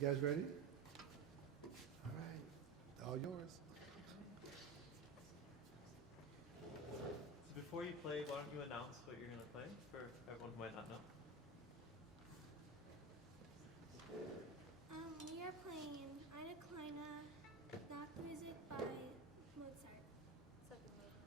You guys ready? All right, all yours. So before you play, why don't you announce what you're going to play for everyone who might not know? We are playing Eine kleine Nachtmusik by Mozart. Second movement.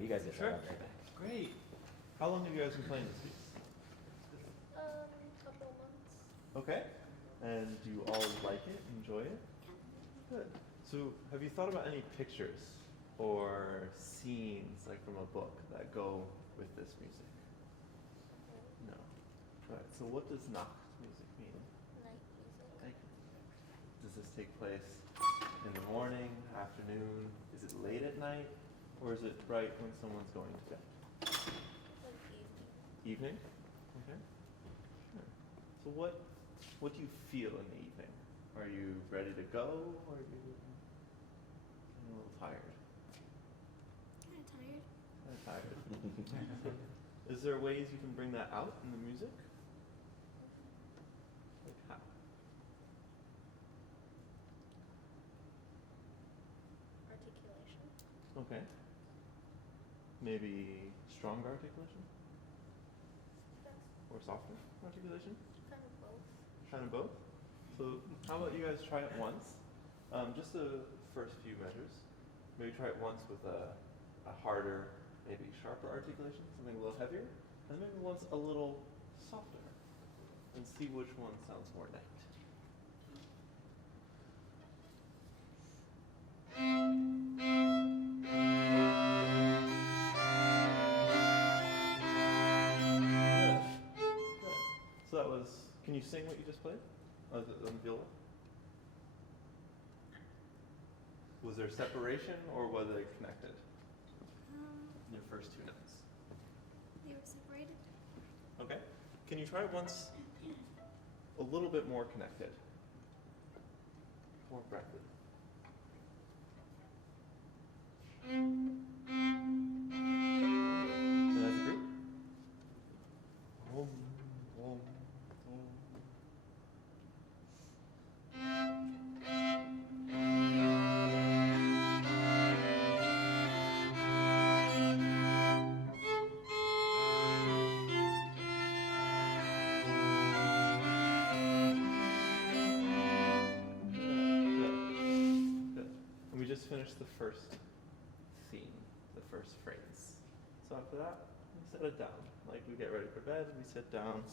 You guys get Sure. right back. Great. How long have you guys been playing this piece? Couple months. Okay. And do you all like it? Enjoy it? Good. So have you thought about any pictures or scenes like from a book that go with this music? No. All right. So what does Nacht music mean? Night music. Like, does this take place in the morning, afternoon? Is it late at night? Or is it right when someone's going to bed? Like evening. Evening? Okay. Sure. So what do you feel in the evening? Are you ready to go, or are you a little tired? Kind of tired. Tired. Is there ways you can bring that out in the music? Like how? Okay. Maybe stronger articulation or softer articulation? Kind of both. Kind of both. So how about you guys try it once? Just the first few measures. Maybe try it once with a harder, maybe sharper articulation, something a little heavier, and maybe once a little softer, and see which one sounds more necked. Good. Good. So that was, can you sing what you just played? On the viola? Was there separation or was it connected? Your first two notes. They were separated. Okay. Can you try it once a little bit more connected? More breathy. And as a group? Om, om, om. Just finished the first theme, the first phrase. So after that, we set it down. Like we get ready for bed, we sit down,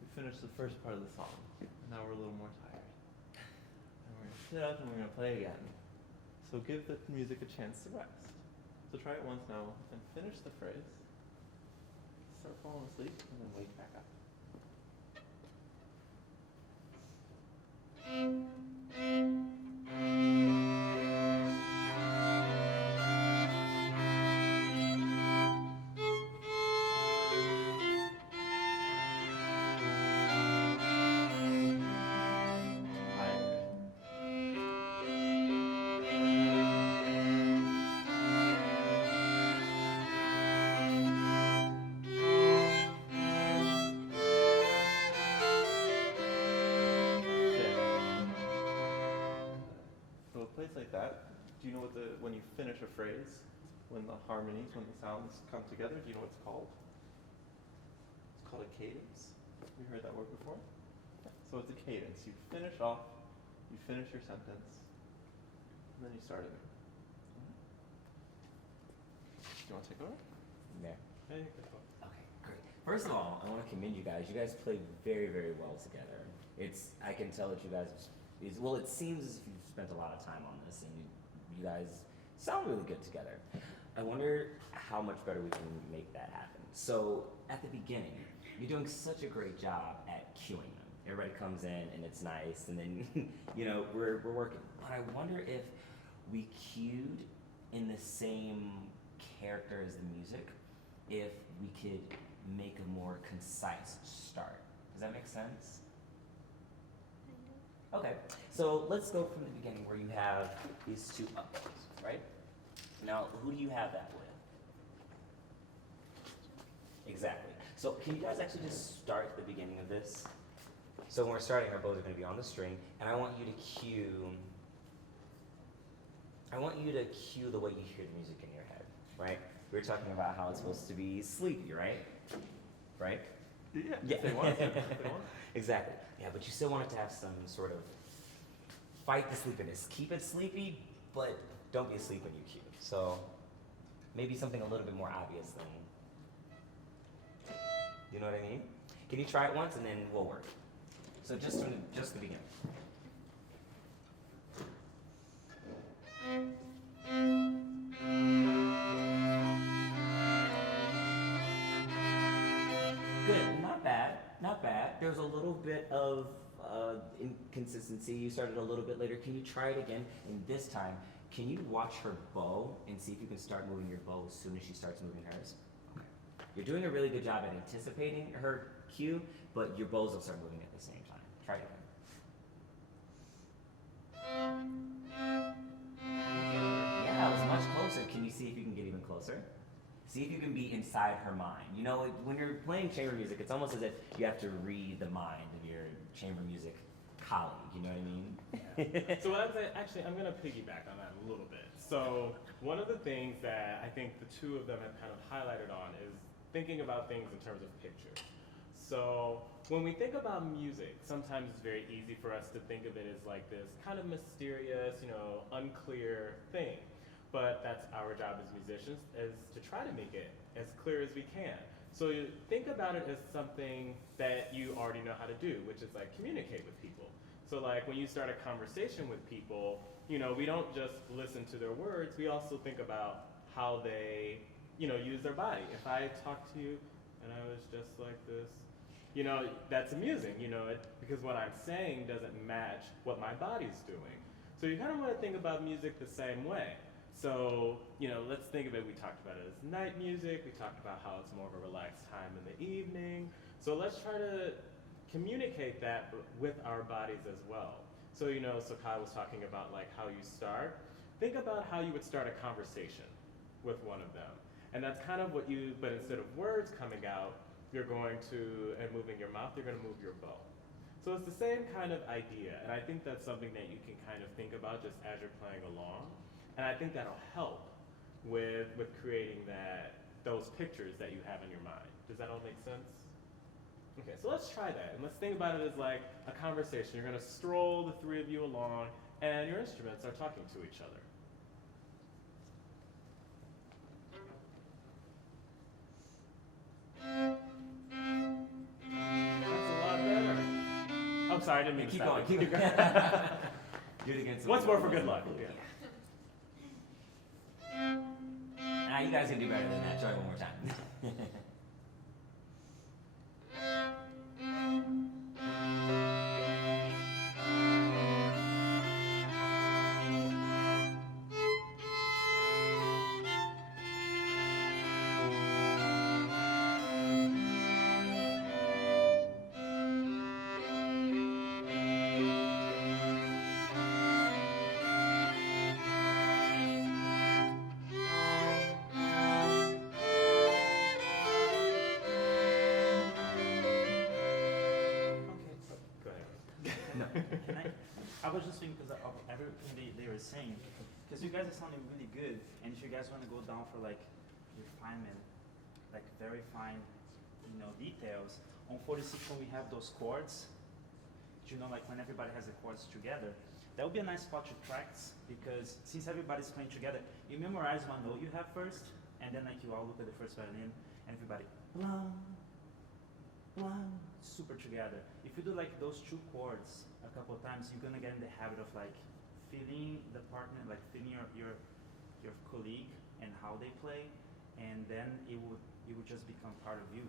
we finish the first part of the song. Now we're a little more tired. And we're gonna sit up and we're gonna play again. So give the music a chance to rest. So try it once now and finish the phrase. Start falling asleep and then wake back up. Like that, do you know what when you finish a phrase, when the harmonies, when the sounds come together, do you know what it's called? It's called a cadence. Have you heard that word before? Yeah. So it's a cadence. You finish off, you finish your sentence, and then you start again. Do you want to take over? Yeah. Yeah, you can go. Okay, great. First of all, I want to commend you guys. You guys play very, very well together. I can tell that you guys, well, it seems as if you've spent a lot of time on this, and you guys sound really good together. I wonder how much better we can make that happen. So at the beginning, you're doing such a great job at cueing them. Everybody comes in and it's nice, and then we're working. But I wonder if we cued in the same character as the music, if we could make a more concise start. Does that make sense? Okay, so let's go from the beginning where you have these two up-bows, right? Now, who do you have that with? Exactly. So can you guys actually just start the beginning of this? So when we're starting, our bows are going to be on the string, and I want you to cue the way you hear the music in your head, right? We were talking about how it's supposed to be sleepy, right? Right? Yeah. If they want. If they want. Exactly. Yeah, but you still want it to have some sort of fight the sleepiness. Keep it sleepy, but don't be asleep when you cue. So maybe something a little bit more obvious than, you know what I mean? Can you try it once and then we'll work? So just from the beginning. Good, not bad, not bad. There's a little bit of inconsistency. You started a little bit later. Can you try it again? And this time, can you watch her bow and see if you can start moving your bow as soon as she starts moving hers? Okay. You're doing a really good job at anticipating her cue, but your bows will start moving at the same time. Try it again. Yeah, it was much closer. Can you see if you can get even closer? See if you can be inside her mind. You know, when you're playing chamber music, it's almost as if you have to read the mind of your chamber music colleague. You know what I mean? Yeah. So what I'm saying, actually, I'm going to piggyback on that a little bit. So one of the things that I think the two of them have kind of highlighted on is thinking about things in terms of picture. So when we think about music, sometimes it's very easy for us to think of it as like this kind of mysterious, unclear thing. But that's our job as musicians, is to try to make it as clear as we can. So you think about it as something that you already know how to do, which is like communicate with people. So like when you start a conversation with people, we don't just listen to their words, we also think about how they, use their body. If I talk to you and I was just like this, that's amusing, because what I'm saying doesn't match what my body's doing. So you kind of want to think about music the same way. So, let's think of it, we talked about it as night music, we talked about how it's more of a relaxed time in the evening. So let's try to communicate that with our bodies as well. So, so Kai was talking about like how you start. Think about how you would start a conversation with one of them. And that's kind of what but instead of words coming out, you're going to, and moving your mouth, you're going to move your bow. So it's the same kind of idea. And I think that's something that you can kind of think about just as you're playing along. And I think that'll help with creating those pictures that you have in your mind. Does that all make sense? Okay, so let's try that. And let's think about it as like a conversation. You're going to stroll the three of you along, and your instruments are talking to each other. That's a lot better. I'm sorry, I didn't mean to Keep stop going, you. keep going. Do it again. Once more for good luck. Yeah. You guys can do better than that. Try it one more time. I was just thinking because of everything they were saying, because you guys are sounding really good, and if you guys want to go down for like refinement, like very fine, details, on 46 when we have those chords, like when everybody has the chords together, that would be a nice spot to practice, because since everybody's playing together, you memorize one note you have first, and then like you all look at the first violin, and everybody, blah, blah, super together. If you do like those two chords a couple of times, you're gonna get in the habit of like feeling the partner, like feeling your colleague and how they play, and then it would just become part of you.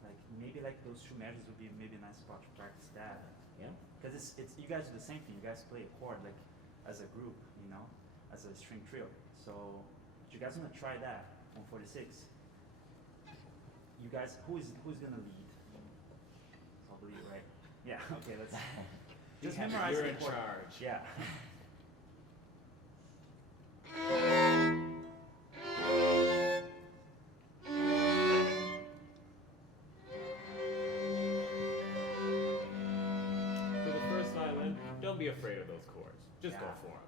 Like maybe like those two measures would be maybe a nice spot to practice that. Yeah. Because it's you guys do the same thing. You guys play a chord like as a group, as a string trio. So if you guys wanna try that on 46, you guys who's gonna lead? I'll believe, right? Yeah. Okay. Let's. Just memorize You're the in chord. charge. Yeah. For the first violin, don't be afraid of those chords. Just go for them.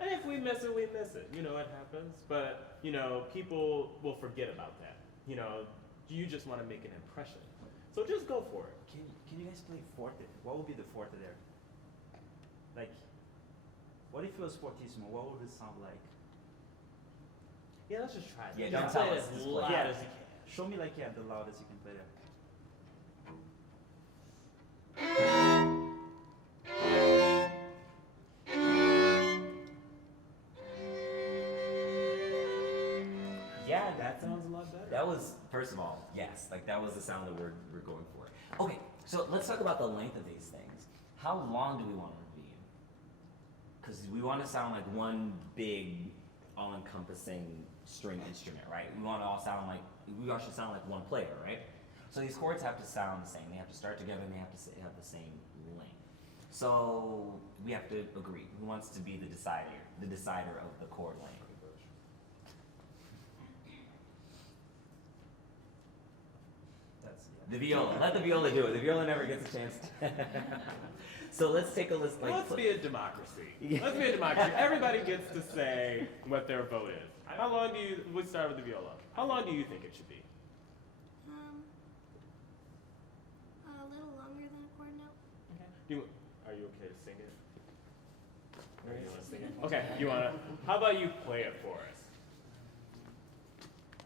And if we miss it, we miss it. It happens. But, people will forget about that. You just want to make an impression. So just go for it. Can you guys play forte? What would be the forte there? Like, what if it was fortissimo? What would it sound like? Yeah, let's just try that. Yeah, Just don't play tell it us as this loud play. as you can. Show me like the loudest you can play there. Yeah, That sounds a lot better. that was, first of all, yes, like that was the sound that we're going for. Okay, so let's talk about the length of these things. How long do we want to be? Because we want to sound like one big, all-encompassing string instrument, right? We want to all should sound like one player, right? So these chords have to sound the same. They have to start together and they have to have the same length. So we have to agree. Who wants to be the decider of the chord length? That's The viola. Let the viola do it. The viola never gets a chance. So let's take a list. Like, Let's be a democracy. Let's be a democracy. Everybody gets to say what their vote is. How long do you? We'll start with the viola. How long do you think it should be? A little longer than a chord note. Are you okay to sing it? Or you want to sing it? Okay. You wanna? How about you play it for us?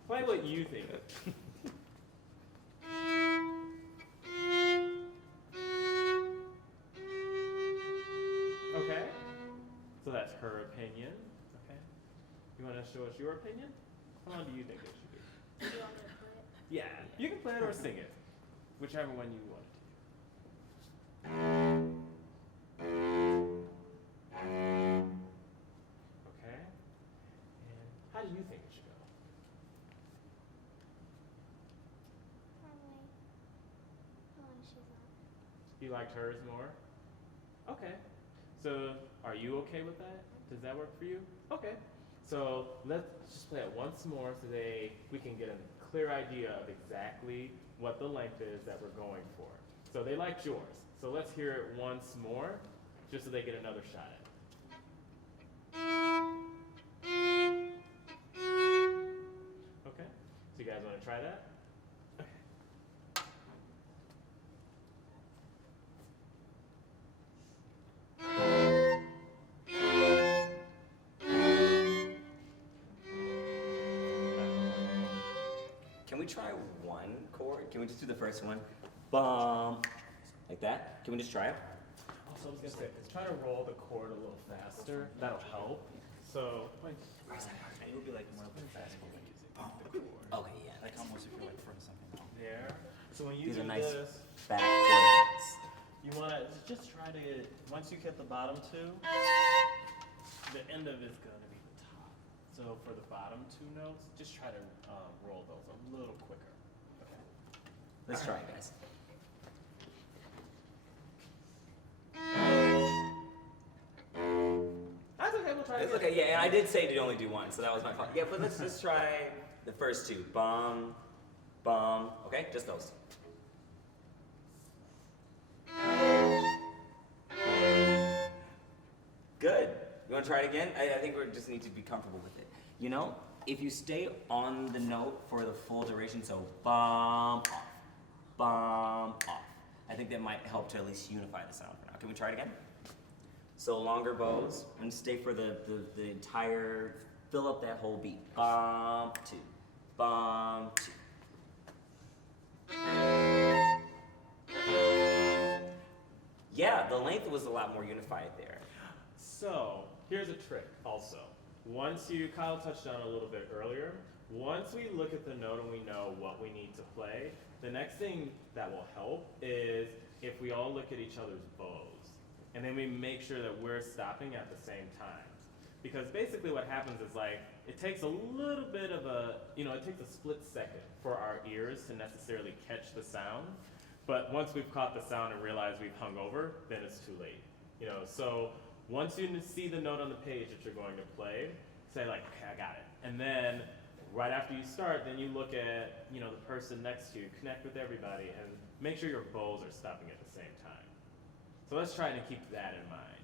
Play what you think. Okay. So that's her opinion. Okay. You want to show us your opinion? How long do you think it should be? Do you want me to play it? Yeah. You can play it or sing it, whichever one you want. Okay. And how do you think it should go? Probably. How long she's on. You liked hers more? Okay. So, are you okay with that? Does that work for you? Okay. So, let's just play it once more so we can get a clear idea of exactly what the length is that we're going for. So, they liked yours. So, let's hear it once more just so they get another shot at it. Okay. So, you guys want to try that? Can we try one chord? Can we just do the first one? Bum. Like that? Can we just try it? Also, I was gonna say, try to roll the chord a little faster. That'll help. So, It would be like more like fast music. Okay, yeah. Like almost if you're like from something else. there. So when you These do are nice this, back chords. you wanna just try to, once you hit the bottom two, the end of it's gonna be the top. So for the bottom two notes, just try to roll those a little quicker. Okay. Let's try it, guys. That's okay, we'll try it It's again. okay, yeah, and I did say to only do one, so that was my fault. Yeah, but let's just try the first two. Bum, bum. Okay, just those. Good. You want to try it again? I think we just need to be comfortable with it. You know, if you stay on the note for the full duration, so bum, off, I think that might help to at least unify the sound for now. Can we try it again? So longer bows, and stay for the entire, fill up that whole beat. Bum, two, bum, two. Yeah, the length was a lot more unified there. So here's a trick also. Kyle touched on it a little bit earlier, once we look at the note and we know what we need to play, the next thing that will help is if we all look at each other's bows. And then we make sure that we're stopping at the same time. Because basically what happens is like, it takes a little bit of it takes a split second for our ears to necessarily catch the sound. But once we've caught the sound and realized we've hung over, then it's too late. So once you see the note on the page that you're going to play, say like, okay, I got it. And then right after you start, then you look at, the person next to you, connect with everybody, and make sure your bows are stopping at the same time. So let's try to keep that in mind.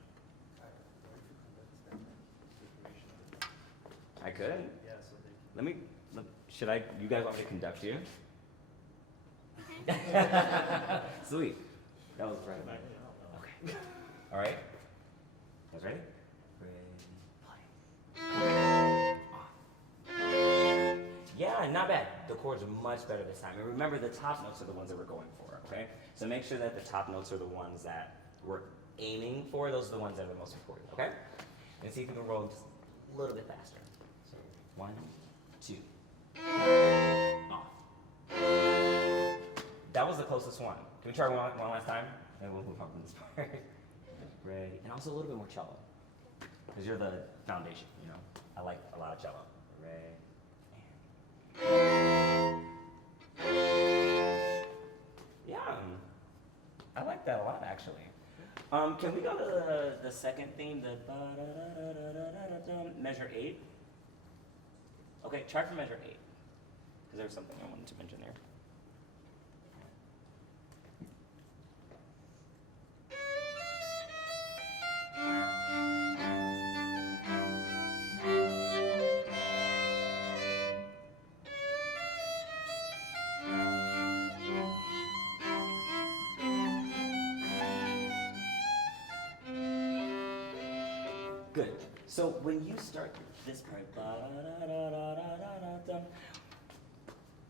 I could. Yeah, so they You guys want me to conduct you? Sweet. That was right. Okay. All right. Guys ready? Yeah, not bad. The chords are much better this time. And remember, the top notes are the ones that we're going for, okay? So make sure that the top notes are the ones that we're aiming for. Those are the ones that are the most important, okay? And see if you can roll just a little bit faster. So 1, 2. Off. That was the closest one. Can we try one last time? And we'll move on from this part. Ready. And also a little bit more cello. Because you're the foundation, I like a lot of cello. Ready. Yeah, I like that a lot actually. Can we go to the second theme, the measure 8? Okay, try for measure 8. Because there's something I wanted to mention there. Good. So when you start this part, ba-da-da-da-da-da-da-dum,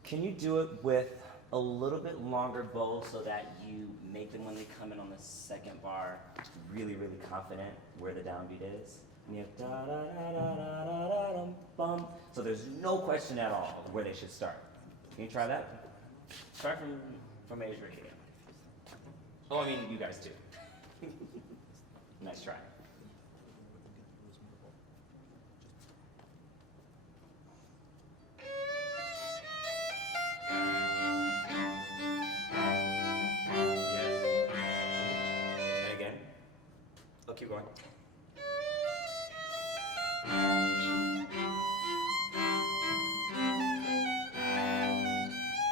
can you do it with a little bit longer bow so that you make them when they come in on the second bar really, really confident where the downbeat is? And you have da-da-da-da-da-da-dum, bum. So there's no question at all of where they should start. Can you try that? Start from A's right here. Oh, I mean, you guys too. Nice try. Yes. And again. Oh, keep going.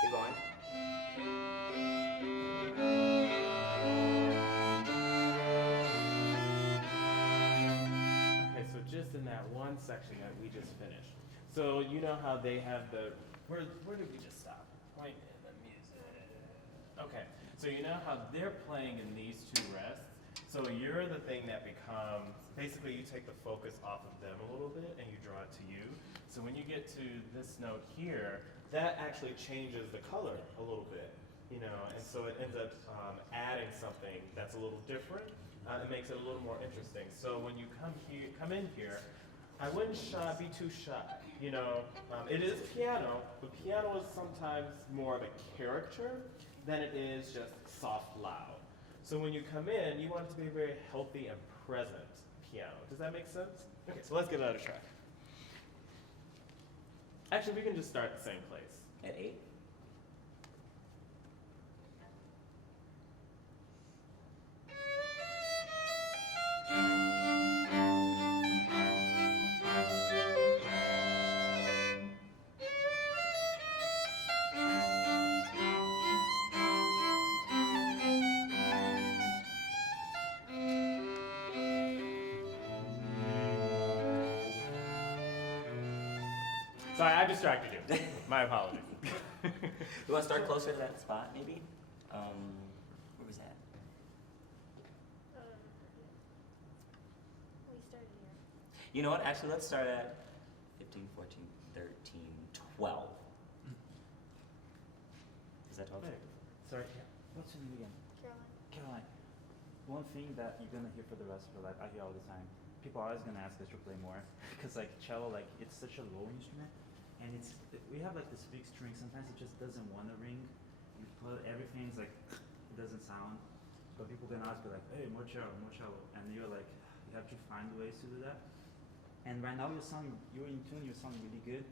Keep going. Okay, so just in that one section that we just finished. So you know how they have the, where did we just stop? Point in the music. Okay, so you know how they're playing in these two rests? So you're the thing that becomes, basically you take the focus off of them a little bit and you draw it to you. So when you get to this note here, that actually changes the color a little bit, you know, and so it ends up adding something that's a little different. It makes it a little more interesting. So when you come in here, I wouldn't be too shy. You know, it is piano, but piano is sometimes more of a character than it is just soft, loud. So when you come in, you want it to be a very healthy and present piano. Does that make sense? Okay, so let's give that a try. Actually, we can just start at the same place. At 8. Sorry, I distracted you. My apologies. You want to start closer to that spot, maybe? Where was that? We started here. You know what? Actually, let's start at 15, 14, 13, 12. Is that 12? Sorry, what's your name again? Caroline. Caroline. One thing that you're gonna hear for the rest of your life, I hear all the time. People are always gonna ask us to play more, because like cello, like it's such a low instrument, and we have like this big string. Sometimes it just doesn't want to ring. You put everything's like it doesn't sound, but people gonna ask you like, hey, more cello, and you're like, you have to find ways to do that. And right now you're in tune, you sound really good.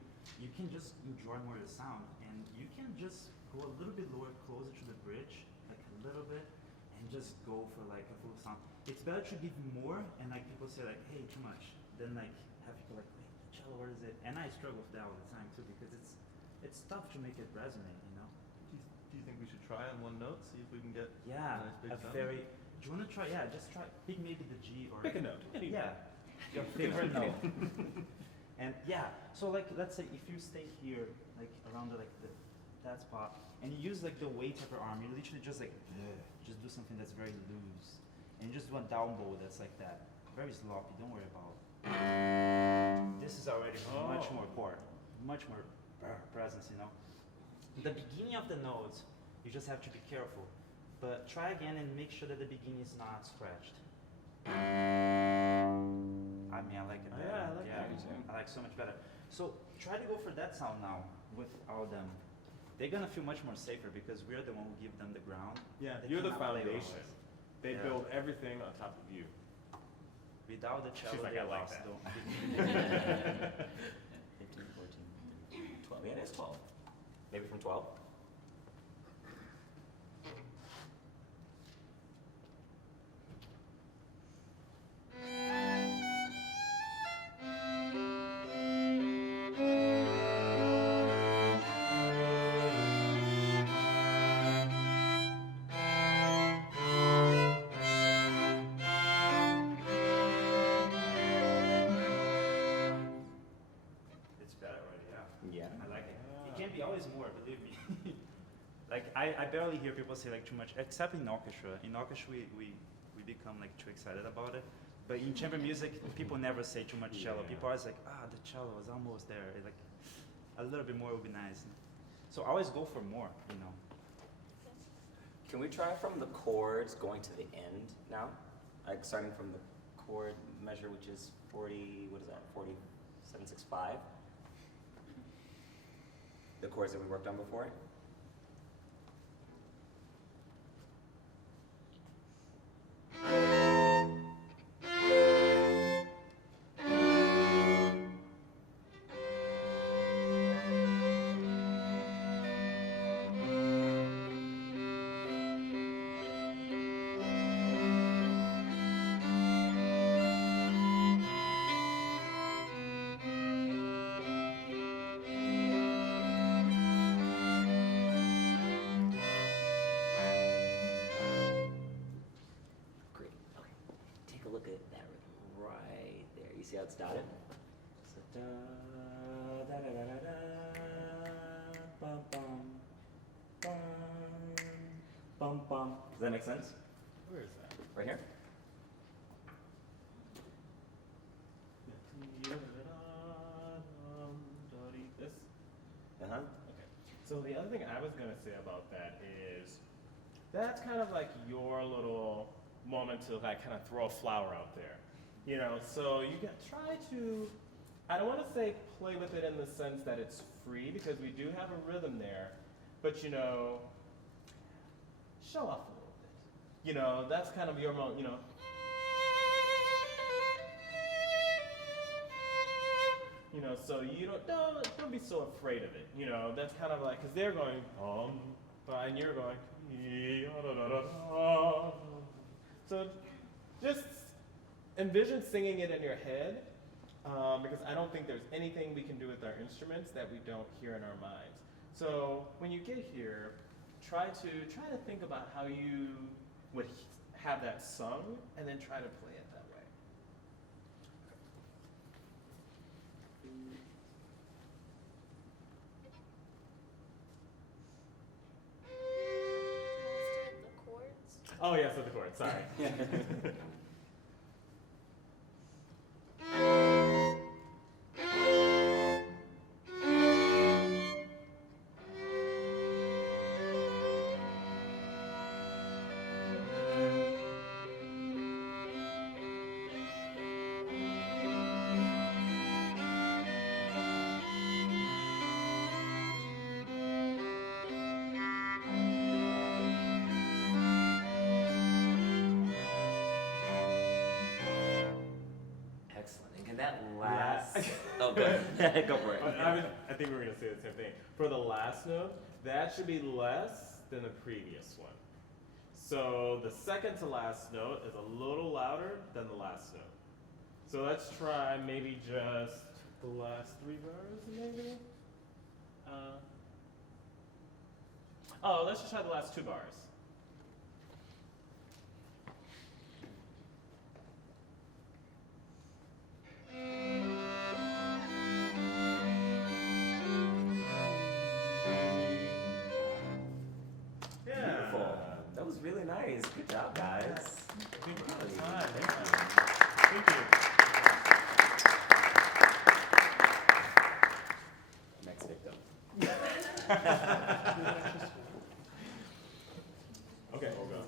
You can just enjoy more of the sound, and you can just go a little bit lower, closer to the bridge, like a little bit, and just go for like a full sound. It's better to give more, and like people say like, hey, too much, than like have people like, wait, the cello, where is it? And I struggle with that all the time too, because it's tough to make it resonate, you know? Do you think we should try on one note, see if we can get Yeah, a nice big a sound? very. Do you want to try? Yeah, just try. Pick maybe the G or. Pick a note. Yeah, your favorite note. And yeah, so like let's say if you stay here, like around that spot, and you use like the weight of your arm, you literally just like just do something that's very loose, and you just do a down bow that's like that, very sloppy. Don't worry about. This is already much more core, much more presence, you know. The beginning of the notes, you just have to be careful, but try again and make sure that the beginning is not scratched. I mean, I like it better. Yeah, I like that too. I like so much better. So try to go for that sound now with all of them. They're gonna feel much more safer because we're the one who give them the ground. Yeah, They you're the cannot play foundation. with us. They Yeah. build everything on top of you. Without the cello, She's like, they I like lost, that. though. 15, 14, 13, 12. Yeah, that's 12. Maybe from 12? It's better already, Yeah. I like it. It can be always more, believe me. Like I barely hear people say like too much, except in orchestra. In orchestra we become like too excited about it. But in chamber music, people never say too much cello. People are always like, the cello is almost there. Like, a little bit more would be nice. So I always go for more, you know. Can we try from the chords going to the end now? Like starting from the chord measure, which is 40, what is that, 4765? The chords that we worked on before? See how it's dotted? So da da da da da da bum bum bum bum bum. Does that make sense? Where is that? Right here? This? Uh-huh. Okay. So the other thing I was gonna say about that is that's kind of like your little moment to like kind of throw a flower out there. You know, so you can try to, I don't want to say play with it in the sense that it's free, because we do have a rhythm there, but you know, show off a little bit. You know, that's kind of your moment, you know. You know, so you don't be so afraid of it. You know, that's kind of like, because they're going, and you're going, so just envision singing it in your head, because I don't think there's anything we can do with our instruments that we don't hear in our minds. So when you get here, try to think about how you would have that sung, and then try to play it that way. The chords. Oh yeah, so the chords. Sorry. And that last, oh, go ahead. Go for it. I think we're gonna say the same thing. For the last note, that should be less than the previous one. So the second to last note is a little louder than the last note. So let's try maybe just the last 3 bars, maybe? Let's just try the last 2 bars. Beautiful. That was really nice. Good job, guys. Thank you. Really. Thank you. Next victim. Okay, we'll go.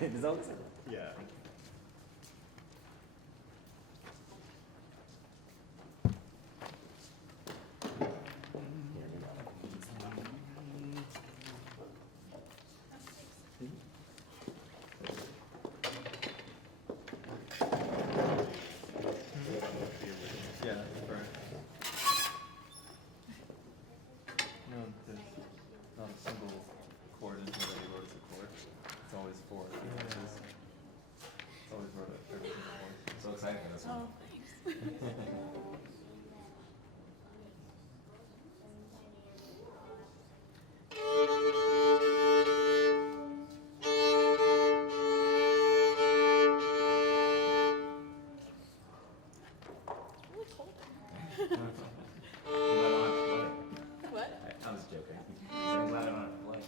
Is that what it said? Yeah. Yeah, that's correct. No, there's not a single chord in here that he wrote as a chord. It's always 4 sequences. It's always wrote everything in 4. So excited for this one. Really cold. I'm glad I don't have to play. What? I was joking. So I'm glad I don't have to play.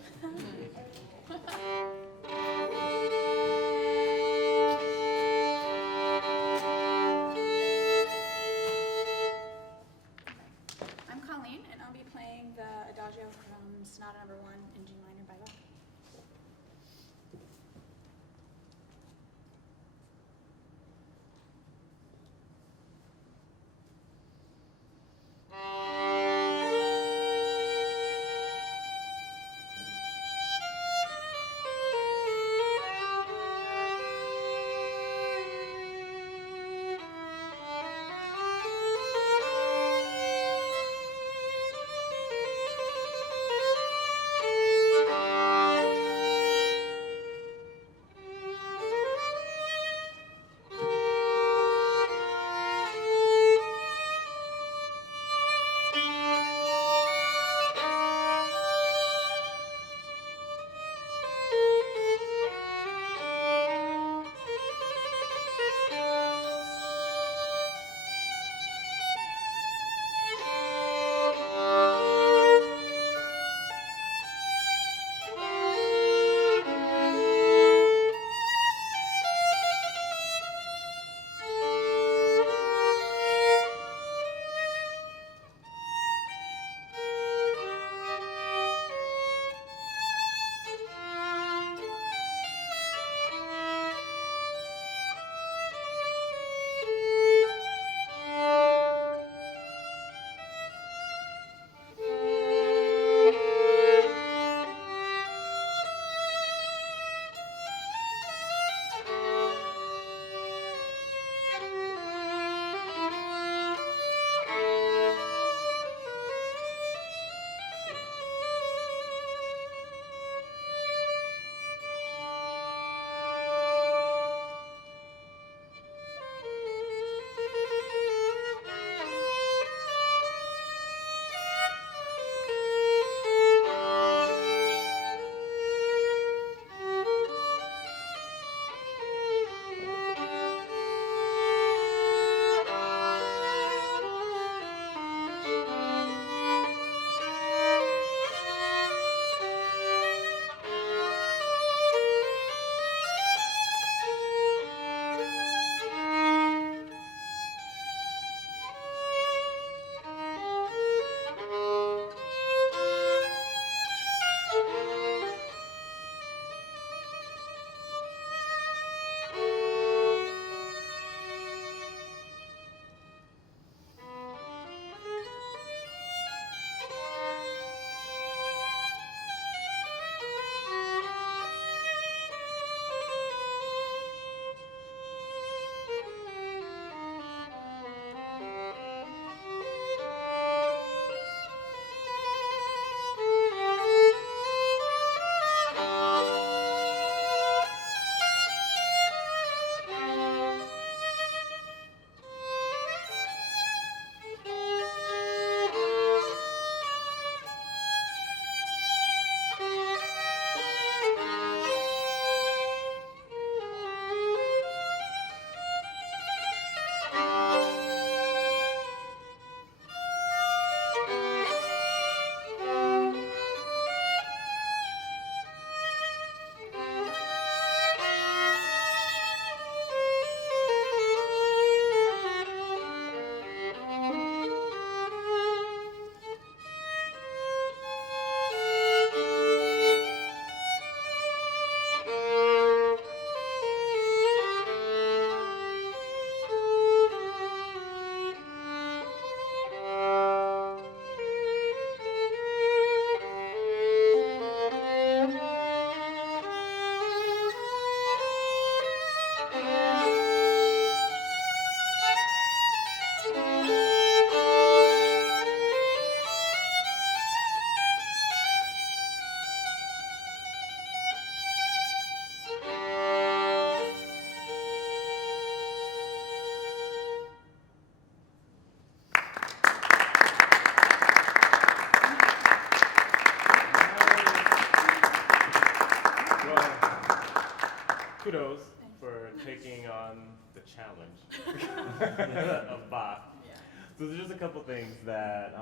of Bach. Yeah. So there's just a couple things that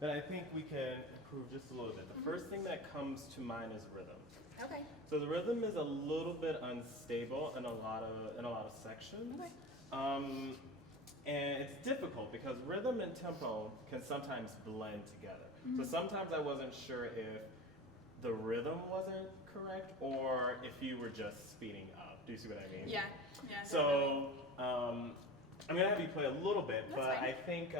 that I think we can improve just a little bit. The first thing that comes to mind is rhythm. Okay. So the rhythm is a little bit unstable in a lot of sections. Okay. And it's difficult because rhythm and tempo can sometimes blend together. So sometimes I wasn't sure if the rhythm wasn't correct or if you were just speeding up. Do you see what I mean? Yeah. Yeah. So I'm gonna have you play a little bit, That's but fine. I think,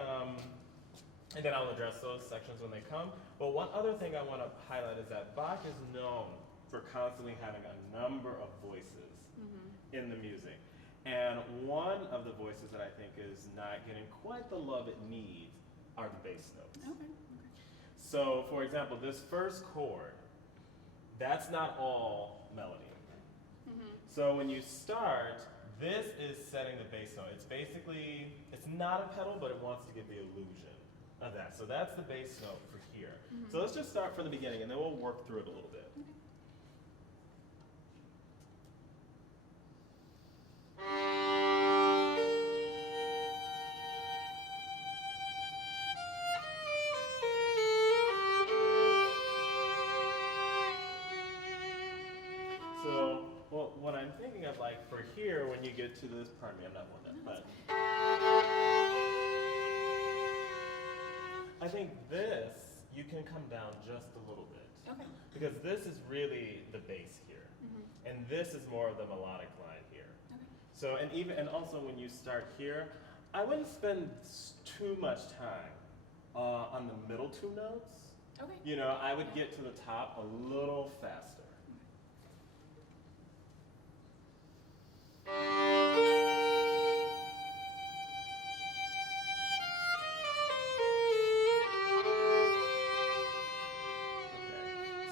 and then I'll address those sections when they come. But one other thing I want to highlight is that Bach is known for constantly having a number of voices in the music. And one of the voices that I think is not getting quite the love it needs are the bass notes. Okay. So, for example, this first chord, that's not all melody. So when you start, this is setting the bass note. It's basically, it's not a pedal, but it wants to give the illusion of that. So that's the bass note for here. So let's just start from the beginning, and then we'll work through it a little bit. So, well, what I'm thinking of, like, for here, when you get to this, pardon me, I'm not one that, but I think this, you can come down just a little bit. Okay. Because this is really the bass here. And this is more of the melodic line here. Okay. So, and also when you start here, I wouldn't spend too much time on the middle two notes. Okay. You know, I would get to the top a little faster.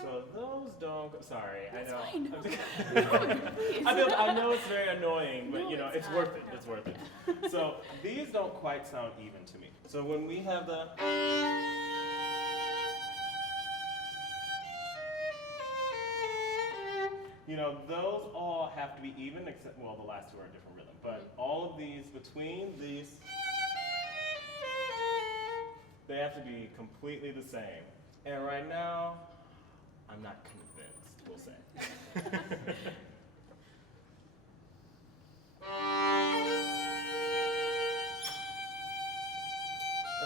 So those don't go, sorry, That's I know. fine. No, please. I know it's very annoying, but No, you know, it's it's not. worth it, No. it's worth it. So these don't quite sound even to me. So when we have the, you know, those all have to be even, except, well, the last two are a different rhythm, but all of these, between these, they have to be completely the same. And right now, I'm not convinced, we'll say.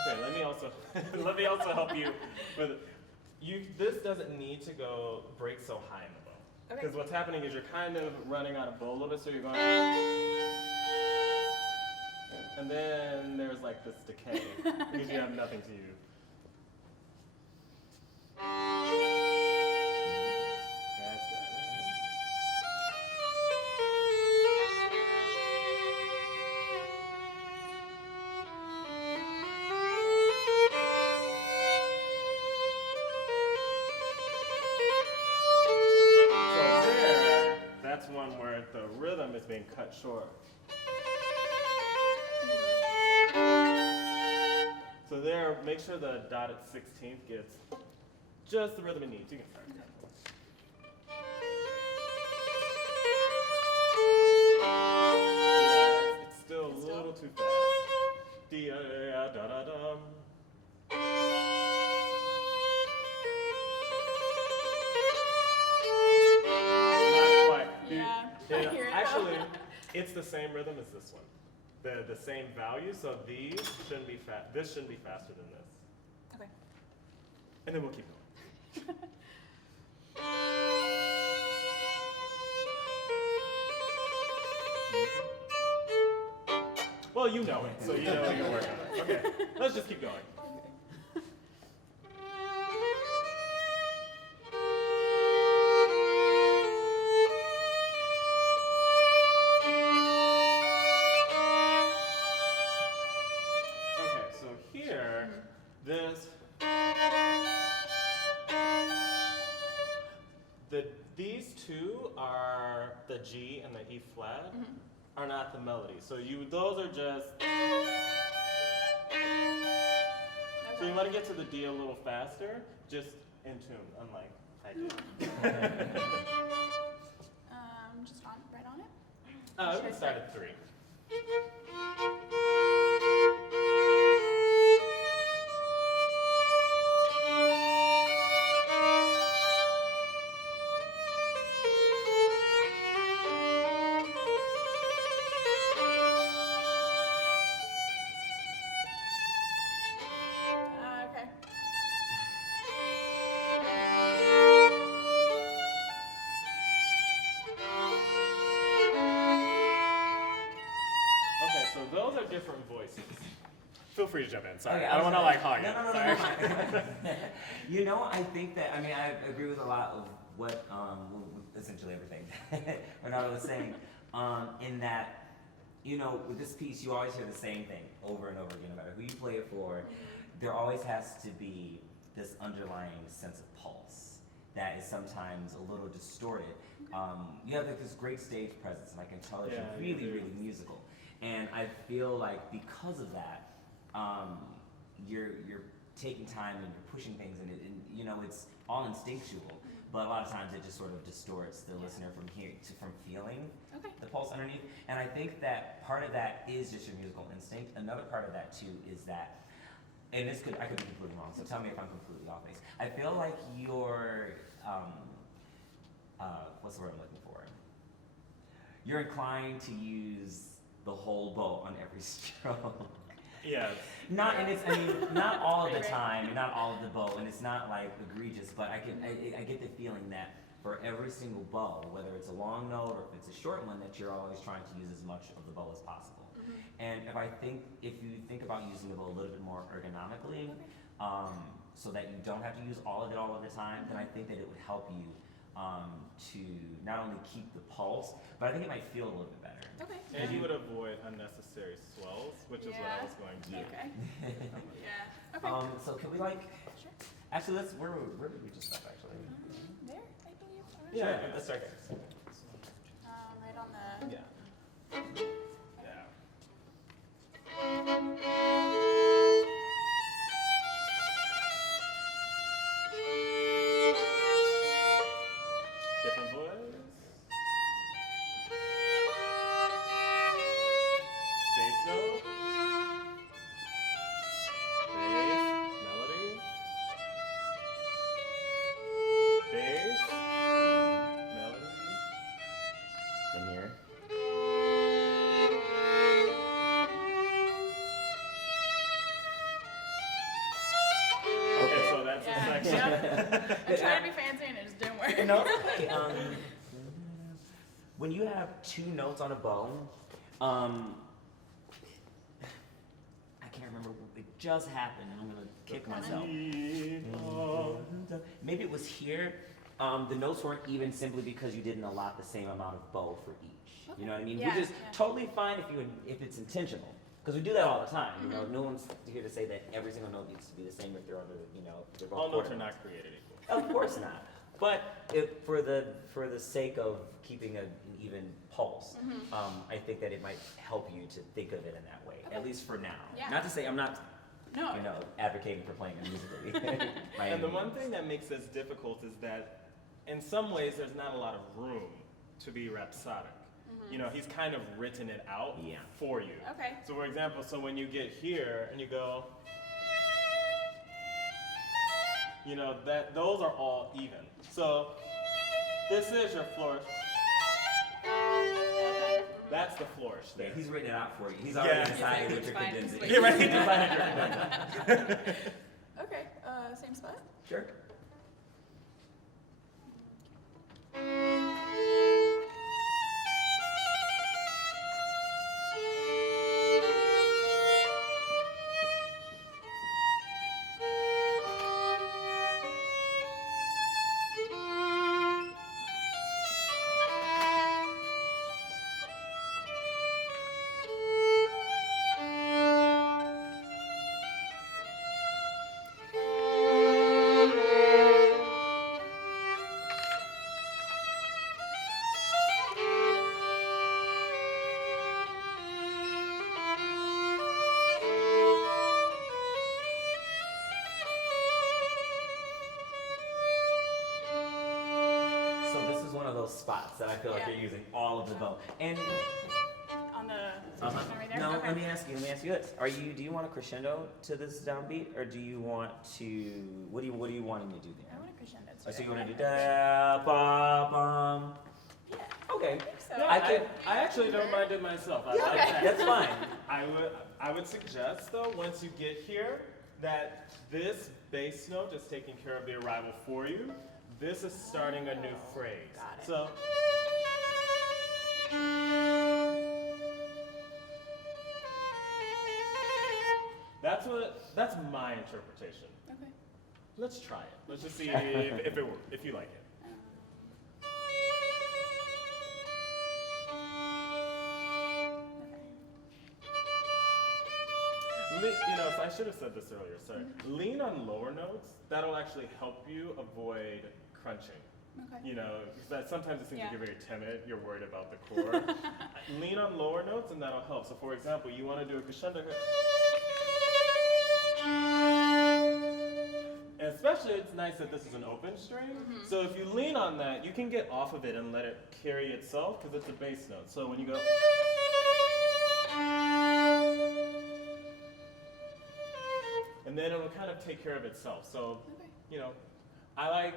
Okay, let me also help you with this doesn't need to break so high in the bow. Okay. Because what's happening is you're kind of running out of bow a little bit, so you're going, and then there's like this decay because you have nothing to use. That's better. So there, that's one where the rhythm is being cut short. So there, make sure the dotted 16th gets just the rhythm it needs. You can start. It's still a little too fast. Da-da-da-dum. Not quite. Yeah, I hear it. Actually, it's the same rhythm as this one. The same value, so these shouldn't be this shouldn't be faster than this. Okay. And then we'll keep going. Well, you know it, so you know you're working on it. Okay, let's just keep going. Okay, so here, these two are the G and the E flat are not the melody. So those are just. So you want to get to the D a little faster, just in tune, unlike I do. Just right on it? We can start at 3. So those are different voices. Feel free to jump in. Sorry, Okay, I don't want to like hog no, it. no, no, Sorry. no. You know, I think that, I mean, I agree with a lot of what, essentially everything Renata was saying, in that, you know, with this piece, you always hear the same thing over and over again, no matter who you play it for. There always has to be this underlying sense of pulse that is sometimes a little distorted. You have like this great stage presence, and I can tell that Yeah, you're you really, do. really musical. And I feel like because of that, you're taking time and you're pushing things, and you know, it's all instinctual. But a lot of times it just sort of distorts the listener from feeling Okay. the pulse underneath. And I think that part of that is just your musical instinct. Another part of that too is that, and I could be completely wrong, so tell me if I'm completely off base. I feel like you're, what's the word I'm looking for? You're inclined to use the whole bow on every stroke. Yes. Not, and it's, I mean, not all of the Right. time, and not all of the bow, and it's not like egregious, but I get the feeling that for every single bow, whether it's a long note or if it's a short one, that you're always trying to use as much of the bow as possible. And if you think about using the bow a little bit more ergonomically, so that you don't have to use all of it all of the time, then I think that it would help you to not only keep the pulse, but I think it might feel a little bit better. Okay. And you would avoid unnecessary swells, which is what I Yeah. was going to do. Okay. Yeah. Okay. So can we like, Sure. actually where did we just stop actually? There, I believe. Alright. Yeah, let's start there. Right on the. Yeah. Yeah. Different voice. Bass note. Bass. Melody. Bass. Melody. In here. Okay, so that's Yeah. the section. Yep. I'm trying to be fancy and it just didn't work. No, okay, when you have two notes on a bow, I can't remember, it just happened, and I'm gonna kick myself. Maybe it was here. The notes weren't even simply because you didn't allot the same amount of bow for each. You know what I mean? Yeah, Which is yeah. totally fine if it's intentional. Because we do that all the time. You know, no one's here to say that every single note needs to be the same if they're under, you know, they're both All notes quarter are notes. not created equal. Of course not. But if for the sake of keeping an even pulse, I think that it might help you to think of it in that way, at least for now. Yeah. Not to say I'm not, No. you know, advocating for playing it musically. by And any the one means. thing that makes this difficult is that in some ways there's not a lot of room to be rhapsodic. You know, he's kind of written it out Yeah. for you. Okay. So for example, so when you get here and you go, you know, that those are all even. So this is your flourish. That's the flourish Yeah, there. he's written it out for you. He's already Yeah. decided what It's you're fine. condensing. He's You're right. He's decided you're condensing. Okay. Same spot. Sure. So this is one of those spots that I feel like Yeah. you're using all of the bow. And On the Uh-huh. section right there. No, Okay. let me ask you this. Do you want a crescendo to this downbeat, or do you want to, what do you wanting to do I there? want a crescendo. Oh, so you want to do da, ba, bum. Yeah. Okay. I think so. No, I actually don't mind it myself. I like Okay. that. That's fine. I would suggest though, once you get here, that this bass note is taking care of the arrival for you. This is starting a new phrase. Got it. So that's my interpretation. Okay. Let's try it. Let's just see if it works, if you like it. You know, so I should have said this earlier, sorry. Lean on lower notes. That'll actually help you avoid crunching. Okay. You know, because that sometimes it seems like Yeah. you're very timid, you're worried about the chord. Lean on lower notes and that'll help. So for example, you want to do a crescendo here. And especially it's nice that this is an open string. So if you lean on that, you can get off of it and let it carry itself because it's a bass note. So when you go, and then it'll kind of take care of itself. So, Okay. you know, I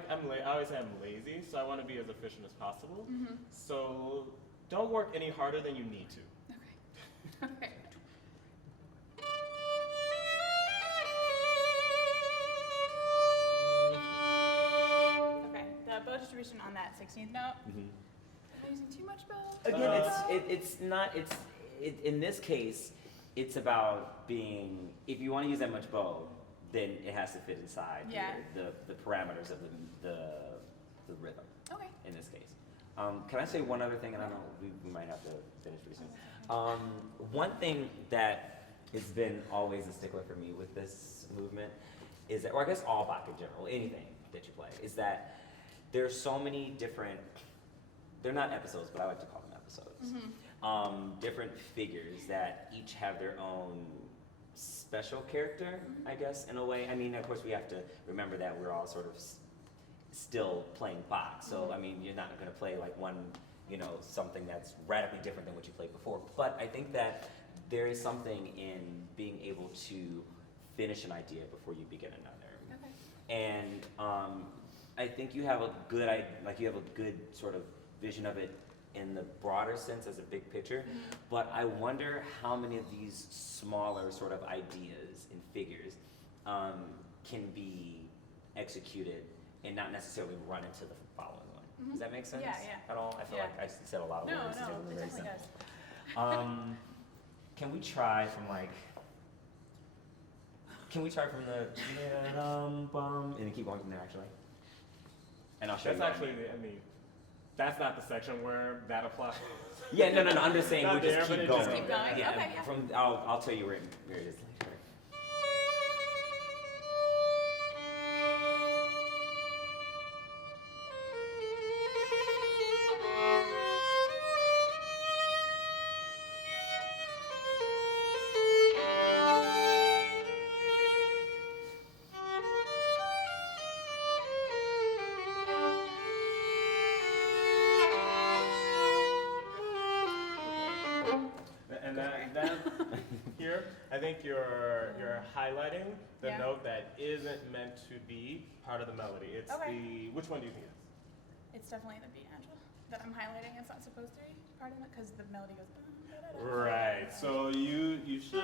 always say I'm lazy, so I want to be as efficient as possible. So don't work any harder than you need to. Okay. Okay. Okay. The bow distribution on that 16th note. Am I using too much bow? Again, it's not, in this case, it's about being, if you want to use that much bow, then it has to fit inside Yeah. the parameters of the rhythm, Okay. in this case. Can I say one other thing, and I know we might have to finish pretty soon. One thing that has been always a stickler for me with this movement is that, or I guess all Bach in general, anything that you play, is that there's so many different, they're not episodes, but I like to call them episodes. Different figures that each have their own special character, I guess, in a way. I mean, of course, we have to remember that we're all sort of still playing Bach. So, I mean, you're not going to play like one, you know, something that's radically different than what you played before. But I think that there is something in being able to finish an idea before you begin another. Okay. And I think you have a good, you have a good sort of vision of it in the broader sense as a big picture, but I wonder how many of these smaller sort of ideas and figures can be executed and not necessarily run into the following one. Does that make sense? Yeah, yeah. At all? I feel Yeah. like I said a lot of No, words. no, that were it very definitely simple. does. Can we try from like? Can we try from the and then keep going from there actually? And I'll show That's you. actually, I mean, that's not the section where that applies. Yeah, no. I'm just saying Not we just there, but keep it going. just keep going. Yeah, Okay, yeah. From I'll tell you where it is later. And that here, I think you're highlighting the Yeah. note that isn't meant to be part of the melody. It's Okay. which one do you think it is? It's definitely the beat, Angela, that I'm highlighting. It's not supposed to be part of it because the melody goes. Right. So you should,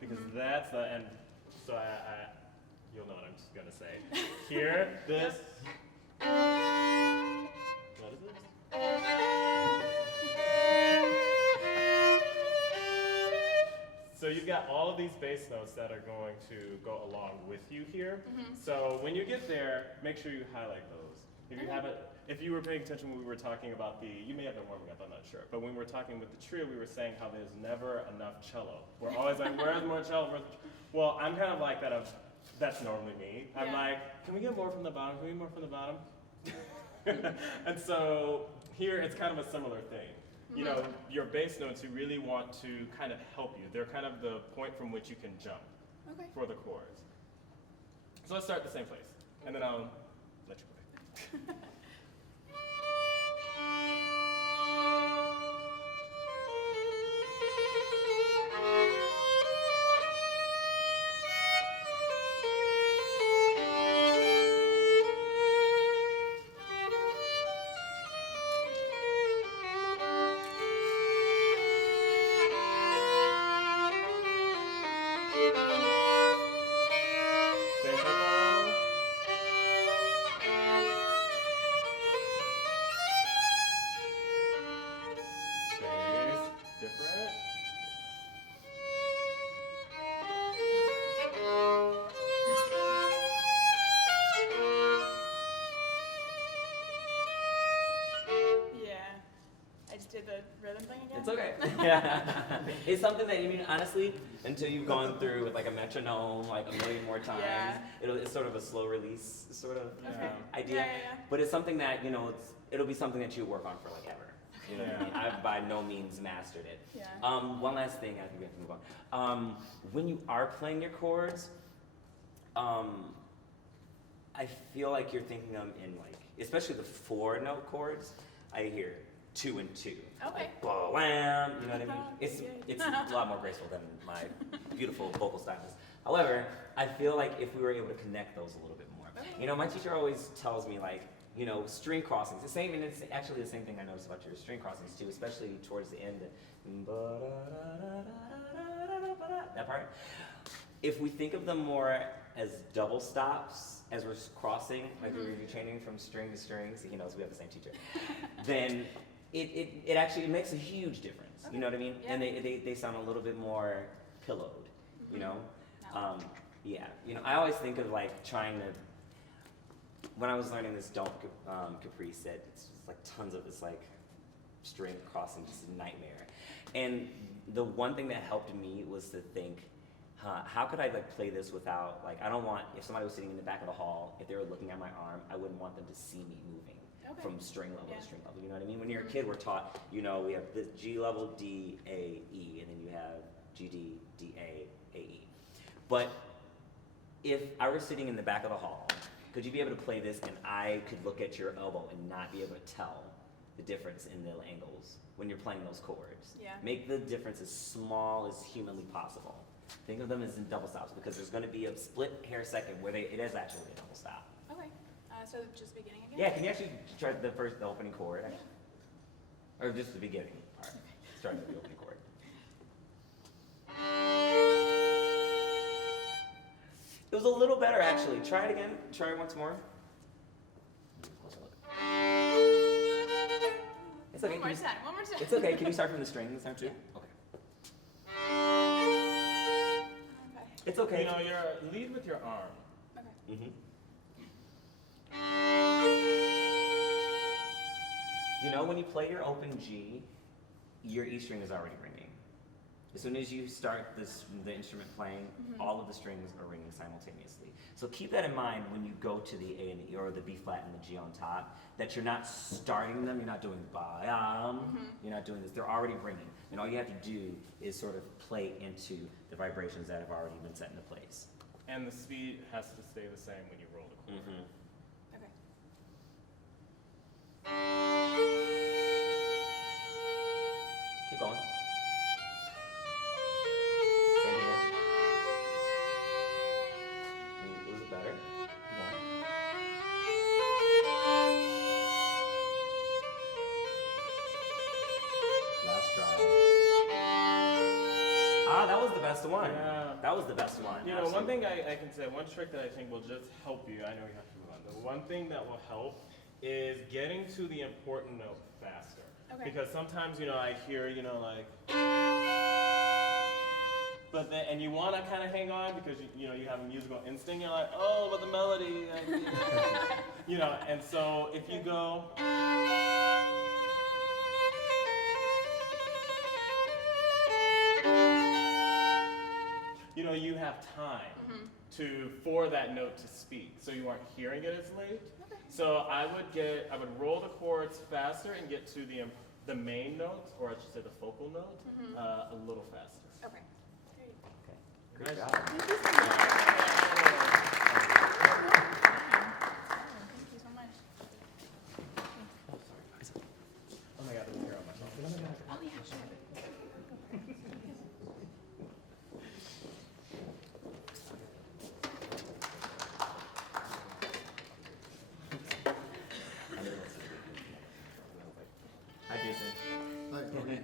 because that's the end. So I you'll know what I'm just gonna say. Here, this. What is this? So you've got all of these bass notes that are going to go along with you here. So when you get there, make sure you highlight those. If you haven't, if you were paying attention when we were talking about you may have been warming up, I'm not sure. But when we were talking with the trio, we were saying how there's never enough cello. We're always like, where's more cello? Well, I'm kind of like that. That's normally me. I'm Yeah. like, can we get more from the bottom? Can we get more from the bottom? And so here it's kind of a similar thing. You know, your bass notes, you really want to kind of help you. They're kind of the point from which you can jump Okay. for the chords. So let's start at the same place, and then I'll let you play. Same tempo. rhythm thing again? It's okay. It's something that, honestly, until you've gone through with like a metronome like a million more times, Yeah. it's sort of a slow release sort of Okay. idea. Yeah. But it's something that, it'll be something that you work on for like ever. You know what I mean? I've by no means mastered it. Yeah. One last thing, I think we have to move on. When you are playing your chords, I feel like you're thinking them in like, especially the 4-note chords, I hear 2 and 2. Okay. Like, wham, you know what I mean? It's Yeah. a lot more graceful than my beautiful vocal stylist. However, I feel like if we were able to connect those a little bit more. Okay. My teacher always tells me like, string crossings. The same, and it's actually the same thing I noticed about your string crossings too, especially towards the end. That part. If we think of them more as double stops as we're crossing, like we're training from string to strings, he knows we have the same teacher, then it actually makes a huge difference. Okay. You know what I mean? Yeah. And they sound a little bit more pillowed, No. Yeah. I always think of like trying to, when I was learning this Don't Capri set, it's just like tons of this like string crossing, just a nightmare. And the one thing that helped me was to think, how could I like play this without, like, I don't want, if somebody was sitting in the back of the hall, if they were looking at my arm, I wouldn't want them to see me moving Okay. from string level Yeah. to string level. You know what I mean? When you're a kid, we're taught, we have the G level, D, A, E, and then you have G, D, D, A, E. But if I were sitting in the back of the hall, could you be able to play this and I could look at your elbow and not be able to tell the difference in the angles when you're playing those chords? Yeah. Make the difference as small as humanly possible. Think of them as in double stops because there's going to be a split hair second where it is actually a double stop. Okay. So just beginning again? Yeah, can you actually try the opening chord? Actually? Or just the beginning part? Starting with the opening chord. It was a little better actually. Try it again. Try it once more. It's okay. One more time. It's okay. Can you start from the string this time too? Yeah. Okay. Okay. It's okay. Lead with your arm. Okay. Mm-hmm. When you play your open G, your E string is already ringing. As soon as you start the instrument playing, all of the strings are ringing simultaneously. So keep that in mind when you go to the A and the E or the B flat and the G on top, that you're not starting them, you're not doing you're not doing this, they're already ringing. And all you have to do is sort of play into the vibrations that have already been set into place. And the speed has to stay the same when you roll the chord. Mm-hmm. Okay. Keep going. Same here. A little better. Keep going. Last try. That was the best one. Yeah. That was the best one. One thing I can say, one trick that I think will just help you, I know you have to move on, the one thing that will help is getting to the important note faster. Okay. Because sometimes, I hear, like, but then, and you want to kind of hang on because, you have a musical instinct, you're like, oh, but the melody, and so if you go, you have time for that note to speak, so you aren't hearing it as late. Okay. So I would roll the chords faster and get to the main notes, or I should say the focal note, a little faster. Okay. Great. Good job. Thank you so much. Thank you so much. Oh my God, there's hair on my phone. Oh yeah, sure. Hi, Jason. Hi, how are you?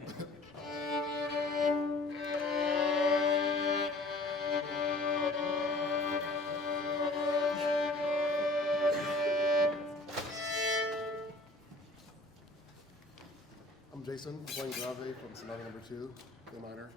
I'm Jason, playing Grave from Sonata Number 2, A minor.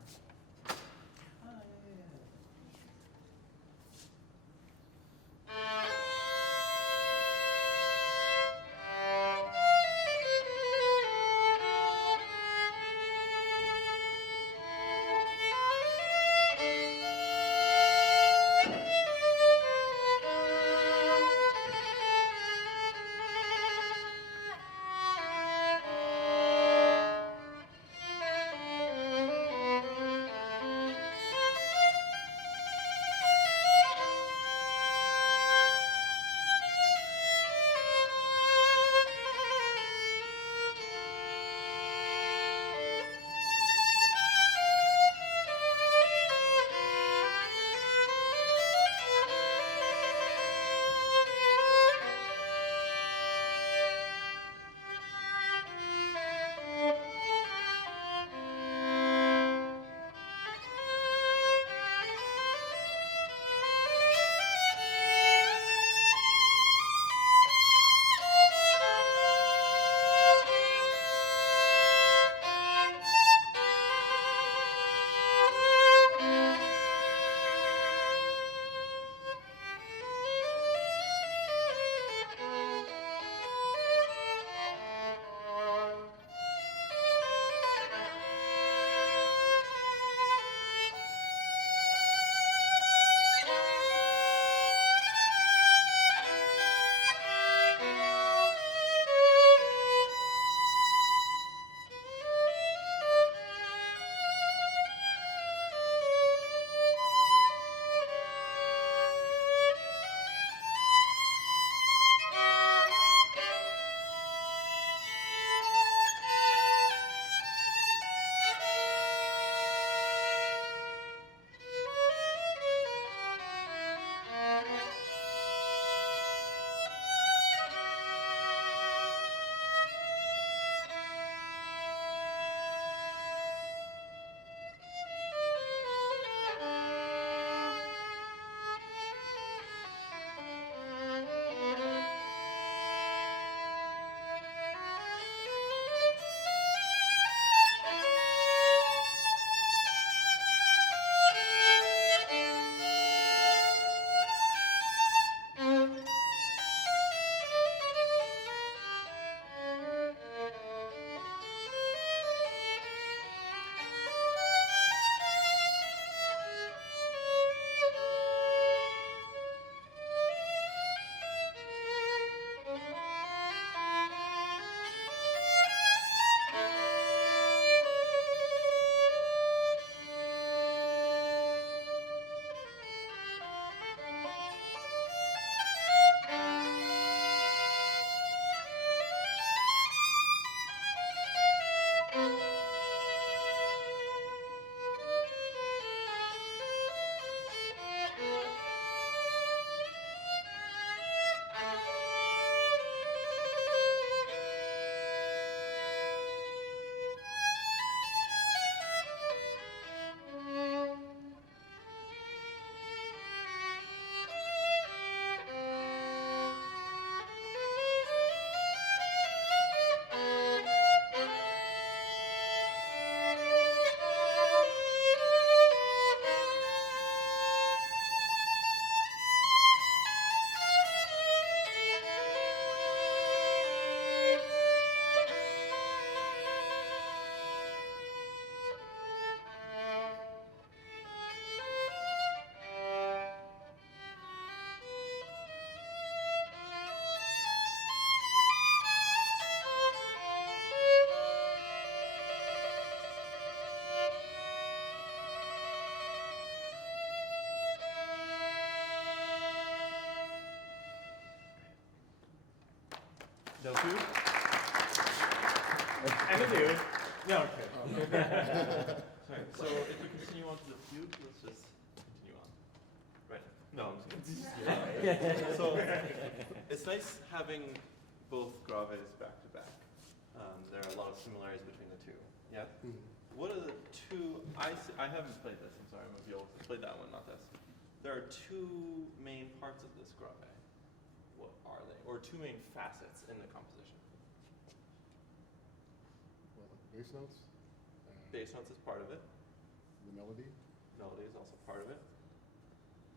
No two? And a dude. No, I'm kidding. Sorry, so if we continue on to the fugue, let's just continue on. Right. No, I'm just kidding. So it's nice having both graves back to back. There are a lot of similarities between the two. Yeah? Mhm. What are the two, I haven't played this, I'm sorry, I'm a viola. I played that one, not this. There are two main parts of this grave. What are they? Or two main facets in the composition. Well, like bass notes. And Bass notes is part of it. the melody. Melody is also part of it.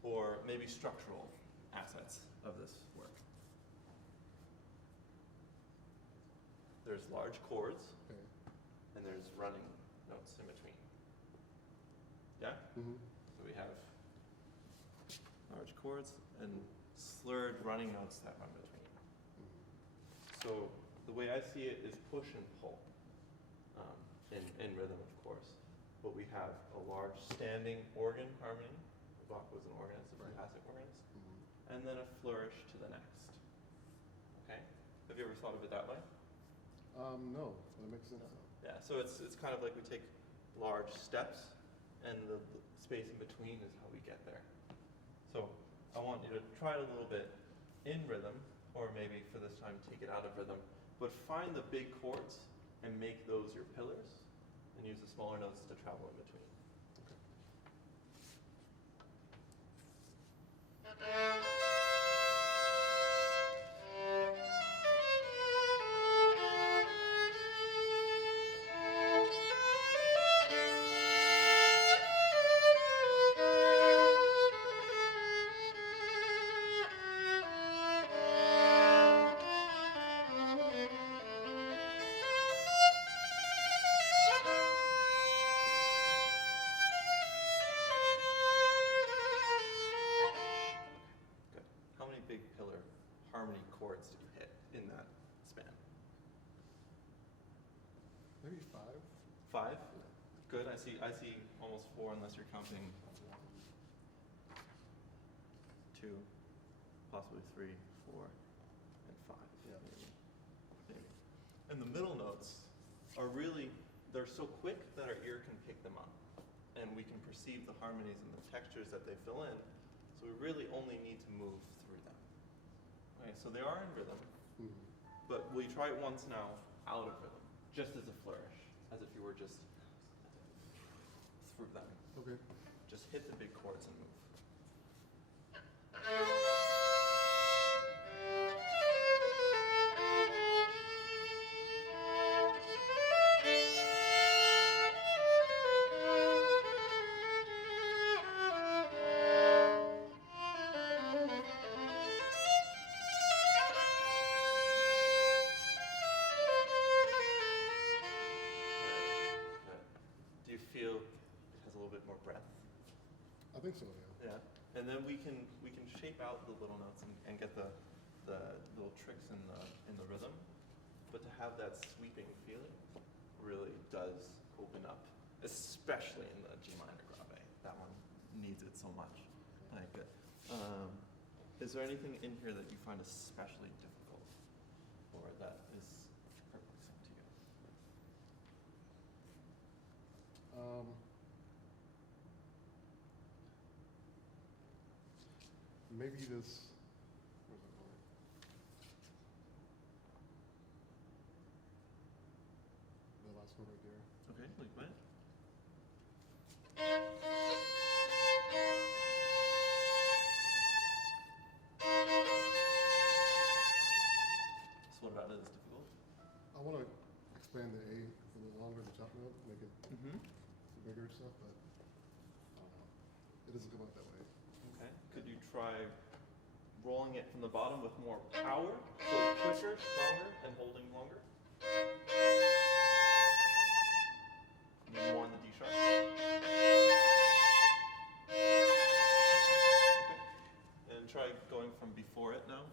Or maybe structural assets of this work. There's large chords, Okay. and there's running notes in between. Yeah? Mm-hmm. So we have large chords and slurred running notes that run between. So the way I see it is push and pull in rhythm, of course. But we have a large standing organ harmony. Bach was an organist, a fantastic organist. Mm-hmm. And then a flourish to the next. Okay? Have you ever thought of it that way? No, but it makes sense though. Yeah, so it's kind of like we take large steps, and the space in between is how we get there. So I want you to try it a little bit in rhythm, or maybe for this time take it out of rhythm, but find the big chords and make those your pillars, and use the smaller notes to travel in between. Good. How many big pillar harmony chords did you hit in that span? Maybe 5. 5? Good. I see almost 4 unless you're counting 2, possibly 3, 4, and 5. Yeah. Maybe. And the middle notes are really, they're so quick that our ear can pick them up. And we can perceive the harmonies and the textures that they fill in. So we really only need to move through them. Okay, so they are in rhythm, Mm-hmm. but we try it once now out of rhythm, just as a flourish, as if you were just through them. Okay. Just hit the big chords and move. Good. Do you feel it has a little bit more breath? I think so, yeah. Yeah. And then we can shape out the little notes and get the little tricks in the rhythm. But to have that sweeping feeling really does open up, especially in the G minor grave. That one needs it so much. Alright, good. Is there anything in here that you find especially difficult, or that is perplexing to you? Maybe this. Where's that going? The last one right there. Okay, like that. So what about it is difficult? I want to expand the A a little longer, the top note, make it Mm-hmm. bigger and stuff, but I don't know. It doesn't come out that way. Okay. Could you try rolling it from the bottom with more power? So quicker, stronger, and holding longer? Maybe more on the D sharp? Okay. And try going from before it now.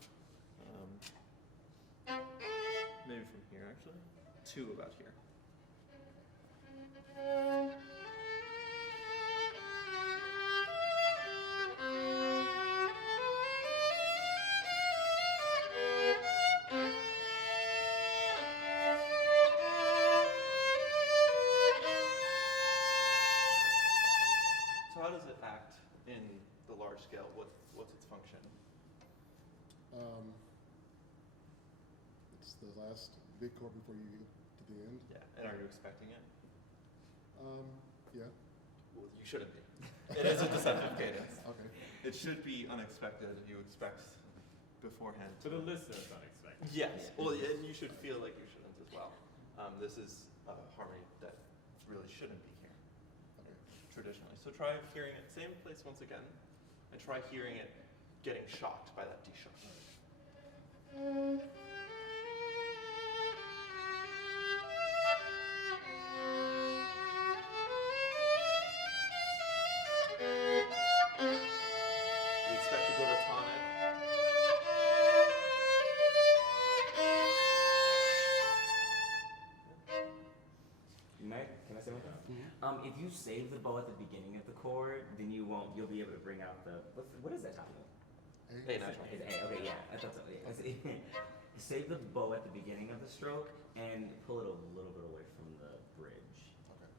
Maybe from here actually. 2 about here. in the large scale? What's its function? It's the last big chord before you get to the end. Yeah. And are you expecting it? Yeah. Well, you shouldn't be. It is a deceptive cadence. Okay. It should be unexpected. You expect beforehand. For the listeners, unexpected. Yes. Well, yeah, and you should feel like you shouldn't as well. This is a harmony that really shouldn't be here Okay. traditionally. So try hearing it, same place once again, and try hearing it getting shocked by that D sharp. We expect to go to tonic. Can I say one thing? If you save the bow at the beginning of the chord, then you'll be able to bring out the, what is that top note? A natural. It's A, okay, yeah, I thought so, yeah. Save the bow at the beginning of the stroke and pull it a little bit away from the bridge. Okay.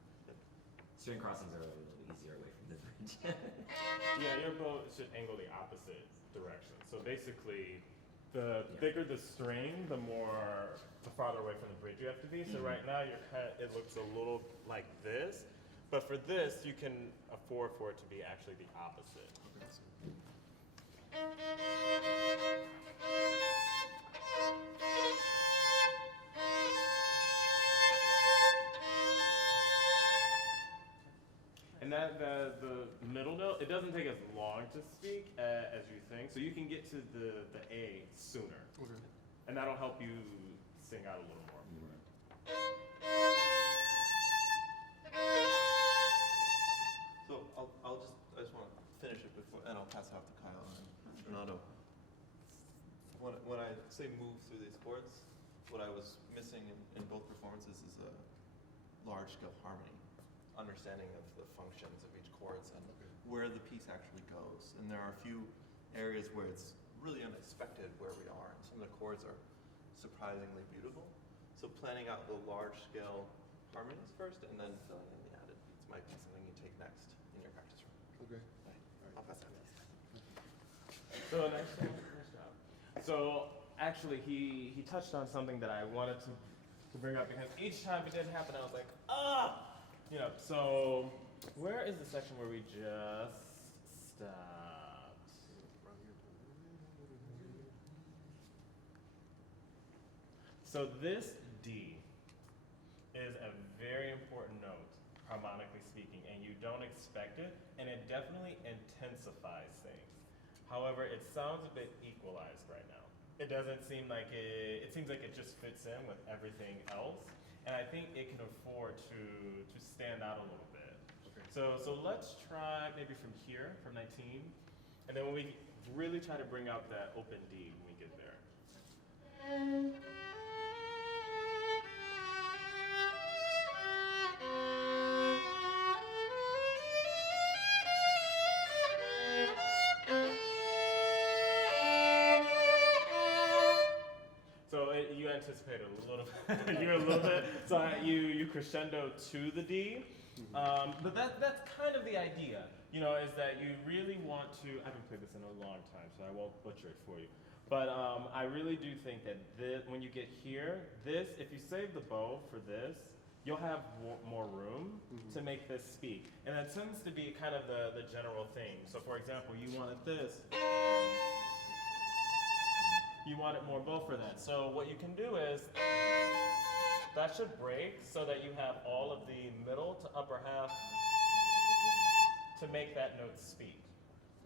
String crossings are a little bit easier away from the bridge. Yeah, your bow should angle the opposite direction. So basically, the thicker the string, the farther away from the bridge you have to be. So right now, it looks a little like this. But for this, you can afford for it to be actually the opposite. Okay. So, And the middle note, it doesn't take as long to speak as you think. So you can get to the A sooner. okay. And that'll help you sing out a little more. So I just want to finish it before, and I'll pass it off to Kyle and Renato. When I say move through these chords, what I was missing in both performances is a large scale harmony, understanding of the functions of each chords and where the piece actually goes. And there are a few areas where it's really unexpected where we are, and some of the chords are surprisingly beautiful. So planning out the large scale harmonies first, and then filling in the added beats might be something you take next in your practice room. Okay. I'll pass that. So nice job. So actually, he touched on something that I wanted to bring up because each time it didn't happen, I was like, So where is the section where we just stopped? So this D is a very important note, harmonically speaking, and you don't expect it, and it definitely intensifies things. However, it sounds a bit equalized right now. It doesn't seem like it seems like it just fits in with everything else, and I think it can afford to stand out a little bit. Okay. So let's try maybe from here, from 19, and then when we really try to bring out that open D when we get there. You anticipate a little bit. So you crescendo to the D, but that's kind of the idea, is that you really want to. I haven't played this in a long time, so I won't butcher it for you. But I really do think that when you get here, if you save the bow for this, you'll have more room to make this speak, and that tends to be kind of the general theme. So, for example, you wanted this. You wanted more bow for that. So what you can do is, that should break so that you have all of the middle to upper half to make that note speak.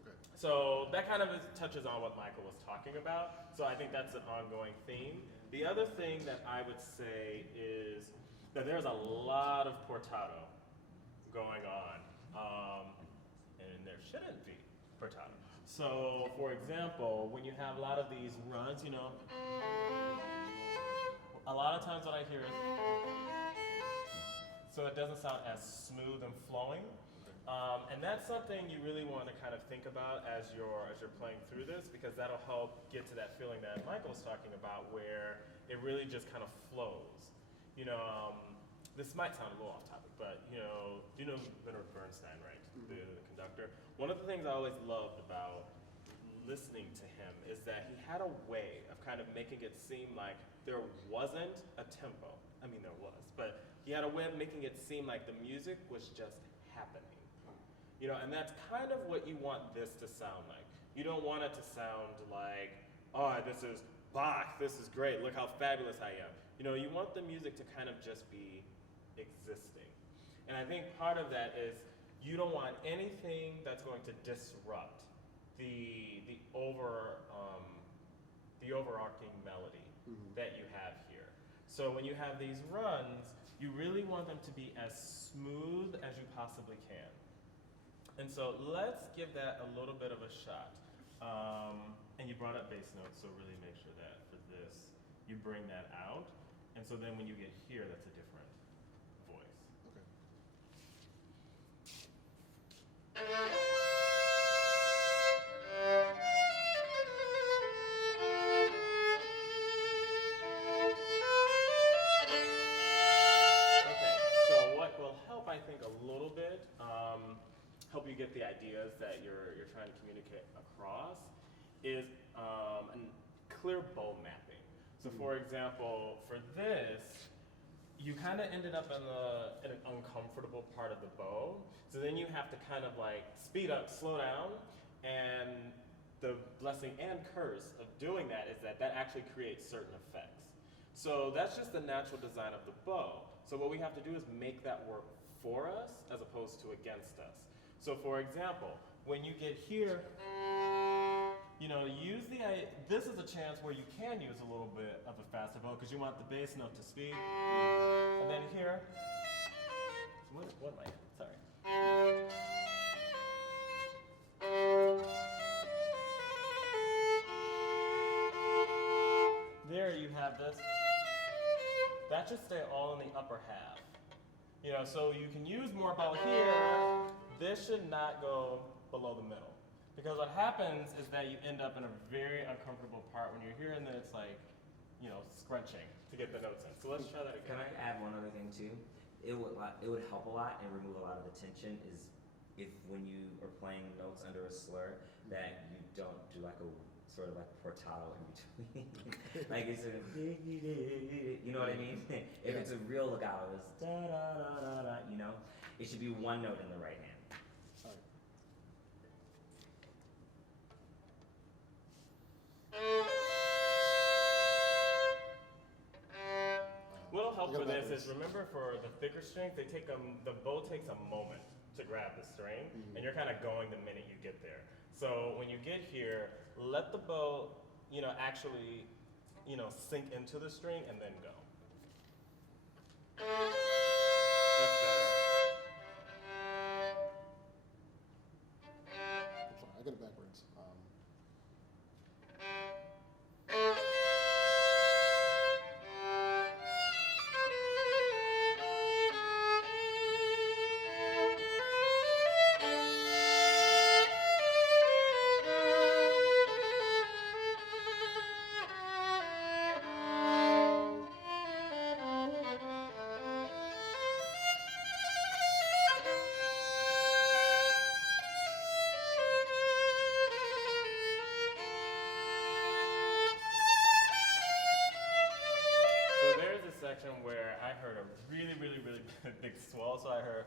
Okay. So that kind of touches on what Michael was talking about. So I think that's an ongoing theme. The other thing that I would say is that there's a lot of portato going on, and there shouldn't be portato. So, for example, when you have a lot of these runs, a lot of times what I hear is, so it doesn't sound as smooth and flowing. And that's something you really want to kind of think about as you're playing through this, because that'll help get to that feeling that Michael was talking about, where it really just kind of flows. This might sound a little off topic, but you know Leonard Bernstein, right? The conductor. conductor. One of the things I always loved about listening to him is that he had a way of kind of making it seem like there wasn't a tempo. I mean, there was, but he had a way of making it seem like the music was just happening. You know, and that's kind of what you want this to sound like. You don't want it to sound like, oh, this is Bach, this is great, look how fabulous I am. You know, you want the music to kind of just be existing. And I think part of that is you don't want anything that's going to disrupt the overarching melody that you have here. So when you have these runs, you really want them to be as smooth as you possibly can. And so let's give that a little bit of a shot. And you brought up bass notes, so really make sure that for this, you bring that out. And so then when you get here, that's a different voice. Okay. Okay, so what will help, I think, a little bit, help you get the ideas that you're trying to communicate across, is a clear bow mapping. So for example, for this, you kind of ended up in an uncomfortable part of the bow. So then you have to kind of like speed up, slow down, and the blessing and curse of doing that is that actually creates certain effects. So that's just the natural design of the bow. So what we have to do is make that work for us as opposed to against us. So for example, when you get here, you know, this is a chance where you can use a little bit of a faster bow because you want the bass note to speed. And then here, what am I, sorry. There you have this. That should stay all in the upper half. You know, so you can use more bow here. This should not go below the middle. Because what happens is that you end up in a very uncomfortable part when you're here, and then it's like, you know, scrunching to get the notes in. So let's try that again. Can I add one other thing too? It would help a lot and remove a lot of the tension is if when you are playing notes under a slur that you don't do like a sort of like portato in between. Like it's sort of, you know what I mean? If it's a real legato, it's da da da da da, you know? It should be one note in the right hand. What'll help with this is remember for the thicker strings, the bow takes a moment to grab the string, and you're kind of going the minute you get there. So when you get here, let the bow, you know, actually, you know, sink into the string and then go. That's better. I'm sorry, I got it backwards. Where I heard a really, really, really big swell, so I heard,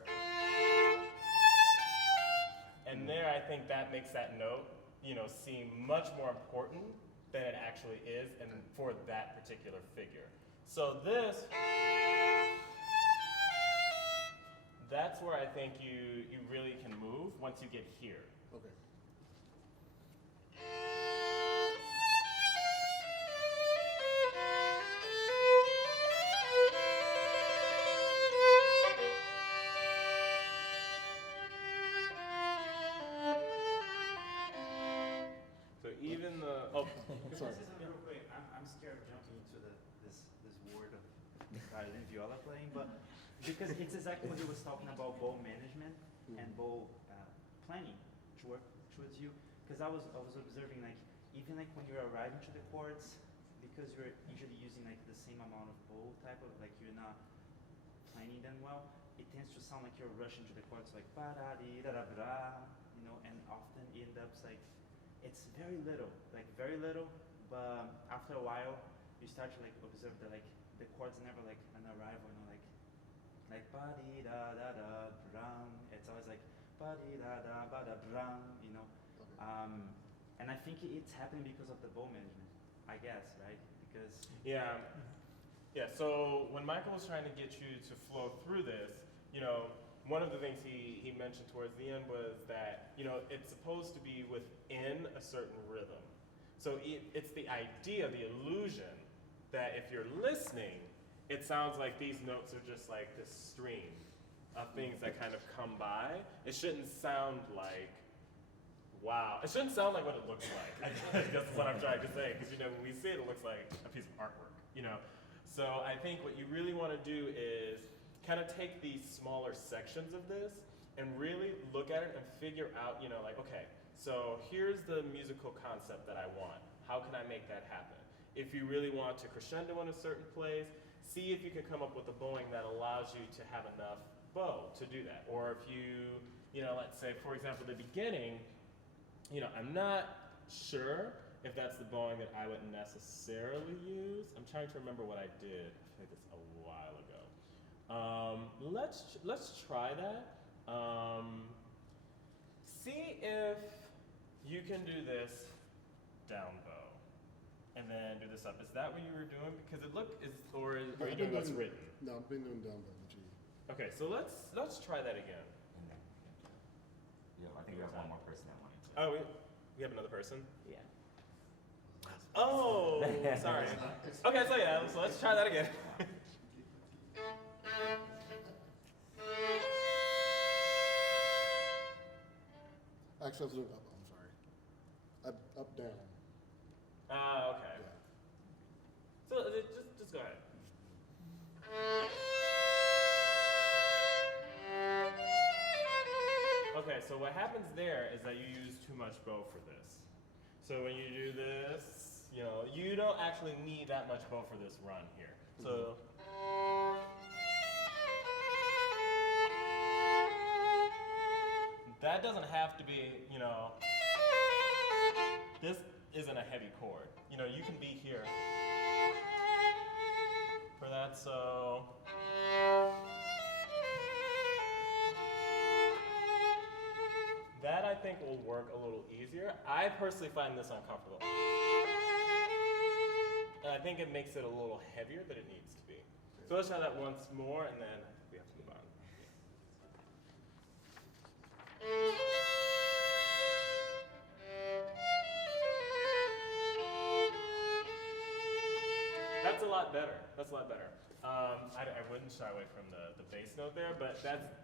and there I think that makes that note, you know, seem much more important than it actually is, and for that particular figure. So this, that's where I think you really can move once you get here. Okay. Sorry. Real quick, I'm scared of jumping into this word of violin viola playing, but because it's exactly what he was talking about bow management and bow planning towards you. Because I was observing like even like when you're arriving to the chords, because you're usually using like the same amount of bow type of like you're not planning them well. it tends to sound like you're rushing to the chords, like ba da di da da bra, and often it ends up like it's very little, but after a while you start to like observe that like the chords never like an arrival, like ba di da da da bram. It's always like ba di da da ba da bram, and I think it's happening because of the bow management, I guess, right? Because Yeah. Yeah, so when Michael was trying to get you to flow through this, one of the things he mentioned towards the end was that, it's supposed to be within a certain rhythm. So it's the idea, the illusion, that if you're listening, it sounds like these notes are just like this stream of things that kind of come by. It shouldn't sound like, wow. It shouldn't sound like what it looks like. I guess that's what I'm trying to say, because when we see it, it looks like a piece of artwork, So I think what you really want to do is kind of take these smaller sections of this and really look at it and figure out, like, okay, so here's the musical concept that I want. How can I make that happen? If you really want to crescendo in a certain place, see if you can come up with a bowing that allows you to have enough bow to do that. Or if you, let's say, for example, the beginning, I'm not sure if that's the bowing that I would necessarily use. I'm trying to remember what I did. I played this a while ago. Let's try that. See if you can do this down bow, and then do this up. Is that what you were doing? Because or are you doing what's written? No, I've been doing down by the G. Okay, so let's try that again. I think we have one more person that wanted to. Oh, we have another person. Yeah. Oh, sorry. Okay, so yeah, so let's try that again. Actually, I was doing up. I'm sorry. Up down. Okay. Yeah. So just go ahead. Okay, so what happens there is that you use too much bow for this. So when you do this, you don't actually need that much bow for this run here. So. That doesn't have to be, this isn't a heavy chord. You can be here for that, so. That I think will work a little easier. I personally find this uncomfortable. And I think it makes it a little heavier than it needs to be. So let's try that once more, and then we have to move on. That's a lot better. That's a lot better. I wouldn't shy away from the bass note there, but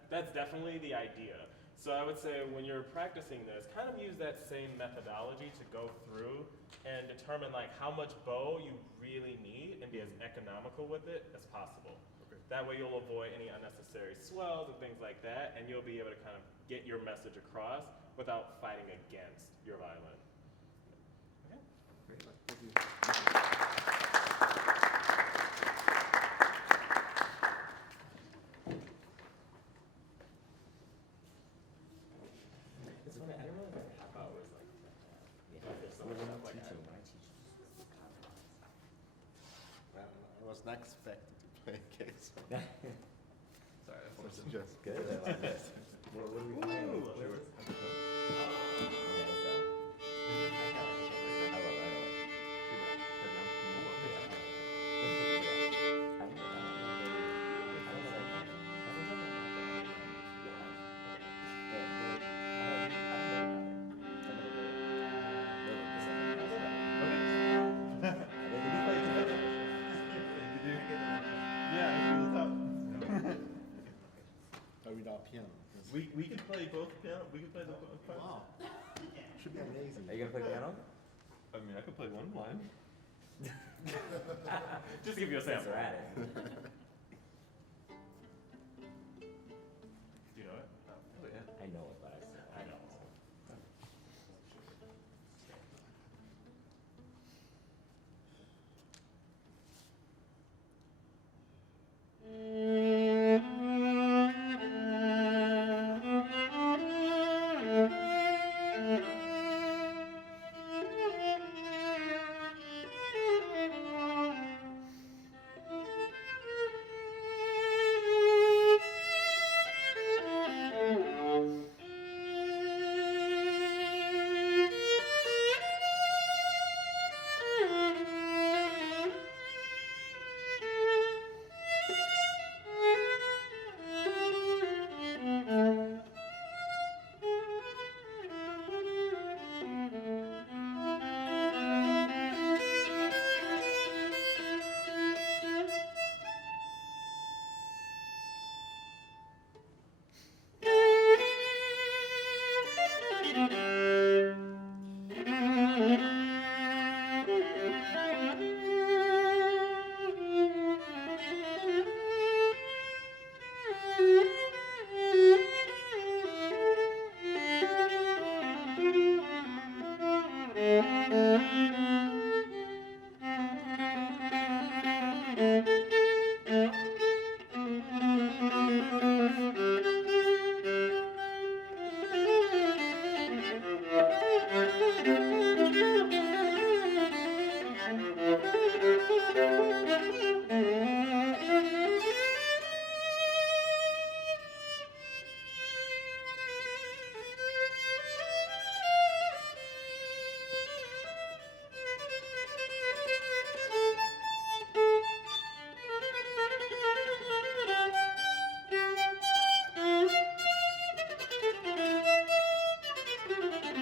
that's definitely the idea. So I would say when you're practicing this, kind of use that same methodology to go through and determine like how much bow you really need and be as economical with it as possible. Okay. That way you'll avoid any unnecessary swells and things like that, and you'll be able to kind of get your message across without fighting against your violin. Okay? Thank you. It's funny, I don't know if half hours like there's so much stuff like I I was not expecting to play case. Sorry, I forced it just. good. I like it. What are we playing? Ooh. Okay, let's go. I love it. Are we not piano? We can play both piano. We can play the both parts. Wow. Should be amazing. Are you gonna play piano? I mean, I could play one line. Just to give you a Since sample. we're at it. Do you know it? Oh yeah. I know it, but I know.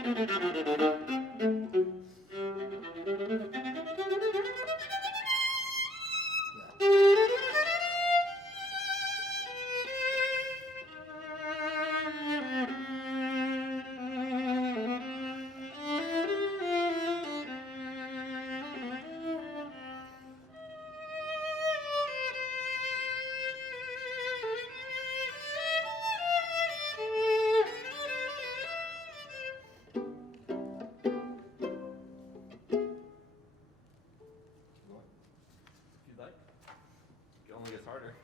If you'd like. It only gets harder.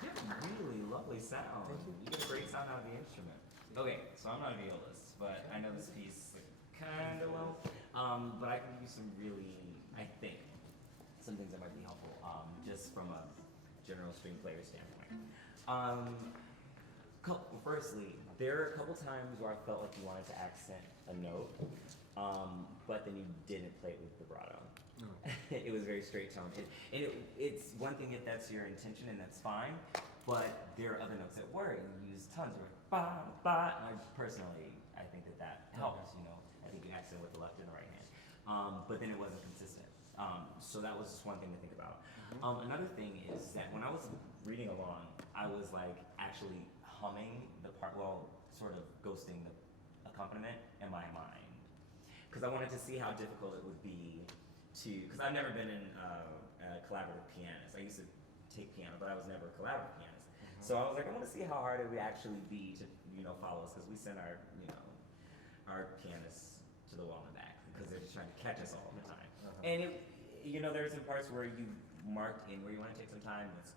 You have a really lovely sound. You get a great sound out of the instrument. Okay, so I'm not a violist, but I know this piece kind of well. But I can give you some really, I think, some things that might be helpful, just from a general string player standpoint. Firstly, there are a couple times where I felt like you wanted to accent a note, but then you didn't play it with vibrato. No. It was very straight tone. It's one thing if that's your intention, and that's fine, but there are other notes that were. You use tons of ba, ba, and I personally, I think that helps, you know. I think you accent with the left and the right hand. But then it wasn't consistent. So that was just one thing to think about. Another thing is that when I was reading along, I was like actually humming the part, well, sort of ghosting the accompaniment in my mind. Because I wanted to see how difficult it would be because I've never been a collaborative pianist. I used to take piano, but I was never a collaborative pianist. So I was like, I want to see how hard it would actually be to, you know, follow us, because we send our, you know, our pianists to the wall and back, because they're just trying to catch us all the time. And it, you know, there's some parts where you marked in where you want to take some time, that's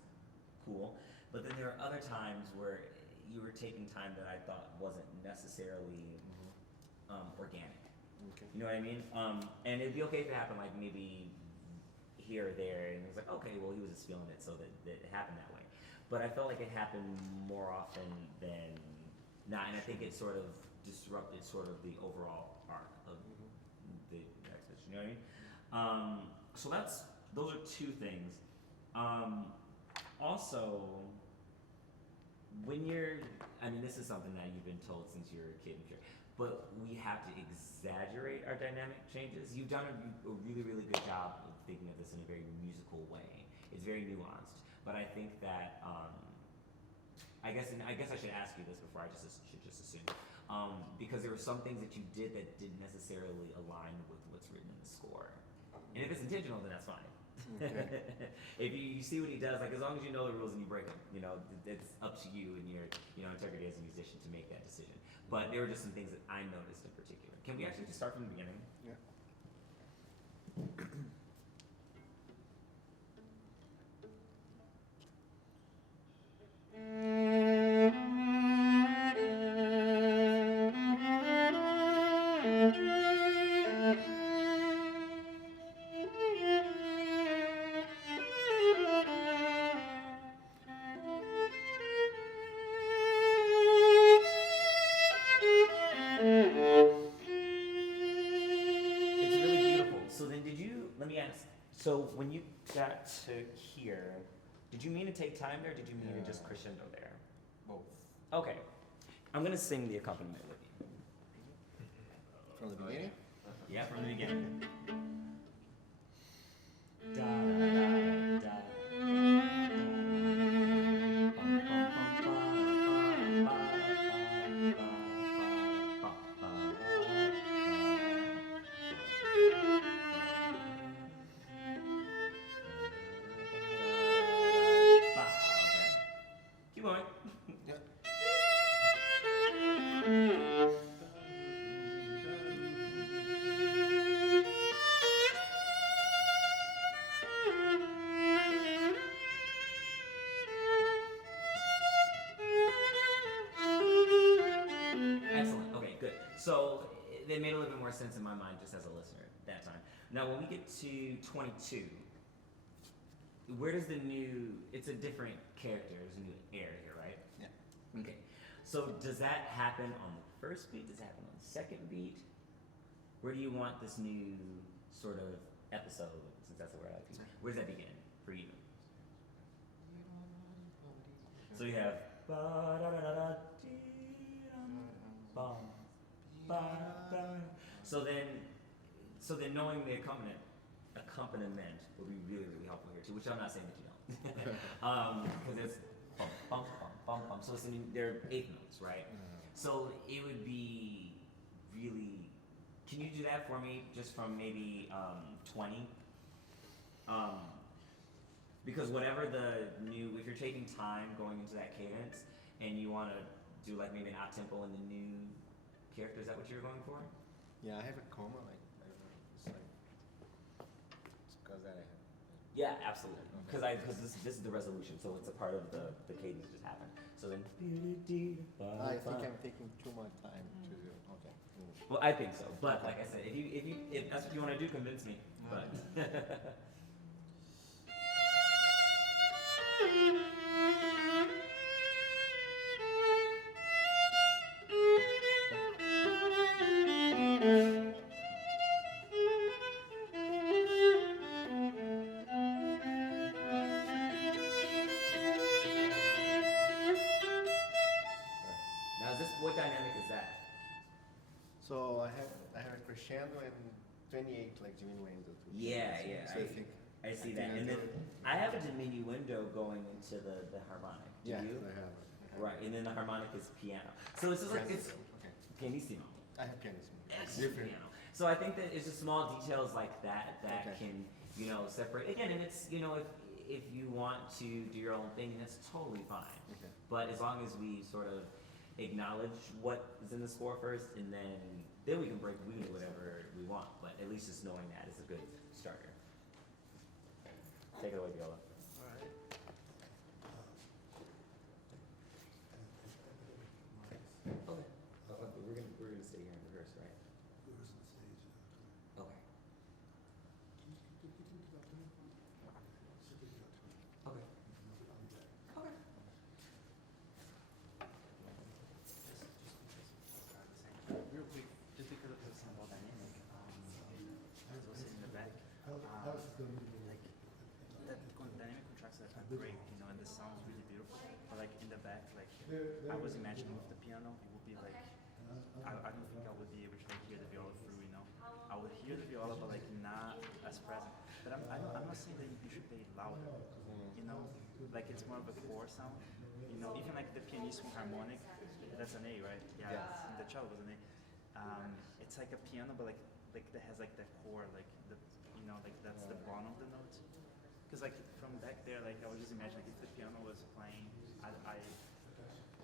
cool. But then there are other times where you were taking time that I thought wasn't necessarily organic. Okay. You know what I mean? And it'd be okay if it happened like maybe here or there, and it was like, okay, well, he was just feeling it, so that it happened that way. But I felt like it happened more often than not, and I think it sort of disrupted sort of the overall arc of the exhibition. You know what I mean? So those are two things. Also, when I mean, this is something that you've been told since you were a kid, I'm sure, but we have to exaggerate our dynamic changes. You've done a really, really good job of thinking of this in a very musical way. It's very nuanced, but I think that, I guess I should ask you this before I should just assume, because there were some things that you did that didn't necessarily align with what's written in the score. And if it's intentional, then that's fine. Okay. If you see what he does, like as long as you know the rules and you break them, you know, it's up to you and your integrity as a musician to make that decision. But there were just some things that I noticed in particular. Can we actually just start from the beginning? Yeah. It's really beautiful. So then let me ask, so when you got to here, did you mean to take time there? Or did you mean to just crescendo there? Both. Okay. I'm gonna sing the accompaniment with you. From the beginning? Yeah, from the beginning. Da, da, da, da, keep going. Yeah. Excellent. Okay, good. So they made a little bit more sense in my mind just as a listener that time. Now, when we get to 22, where does the new? It's a different character. There's a new air here, right? Yeah. Okay. So does that happen on the first beat? Does it happen on the second beat? Where do you want this new sort of episode? Since that's the word I like to use. Where does that begin for you? So you have ba da da da da dee dum bum ba da. So then knowing the accompaniment will be really really helpful here too. Which I'm not saying that you don't, because it's bum bum bum bum bum. So they're eighth notes, right? So it would be really. Can you do that for me, just from maybe 20? Because whatever the new, if you're taking time going into that cadence, and you want to do like maybe an up tempo in the new character, is that what you were going for? Yeah, I have a coma, like, I don't know, it's like, it's because that I have. Yeah, absolutely. Because this is the resolution, so it's a part of the cadence just happened. So then. I think I'm taking too much time to do, okay. Well, I think so, but like I said, if that's what you want to do, convince me. But. Now, what dynamic is that? So I have a crescendo and 28 like diminuendo. Yeah. So I think I see I that, think and I then do it. I have a diminuendo going into the harmonic. Do Yeah, you? I have. Right, and then the harmonic is piano. So it's just like it's Okay. pianissimo. I have pianism. Excellent piano. So I think that it's just small details like that that Okay. can separate again, and it's if you want to do your own thing, that's totally fine. Okay. But as long as we sort of acknowledge what is in the score first, and then we can do whatever we want. But at least just knowing that is a good starter. Take it away, Viola. Okay. We're gonna stay here and rehearse, right? Okay. Okay. Okay. Real quick, just because of the symbol dynamic, as I was saying in the back, like that dynamic contrasts are great, and the sound's really beautiful. But like in the back, like I was imagining with the piano, it would be like I don't think I would be able to like, hear the viola through. I would hear the viola, but like not as present. But I'm not saying that you should play louder. Like it's more of a core sound. Even like the pianissimo harmonic, that's an A, right? Yeah. And the cello was an A. It's like a piano, but like that has like the core, like the you know, like that's the bottom of the note. Because like from back there, like I was just imagining like, if the piano was playing,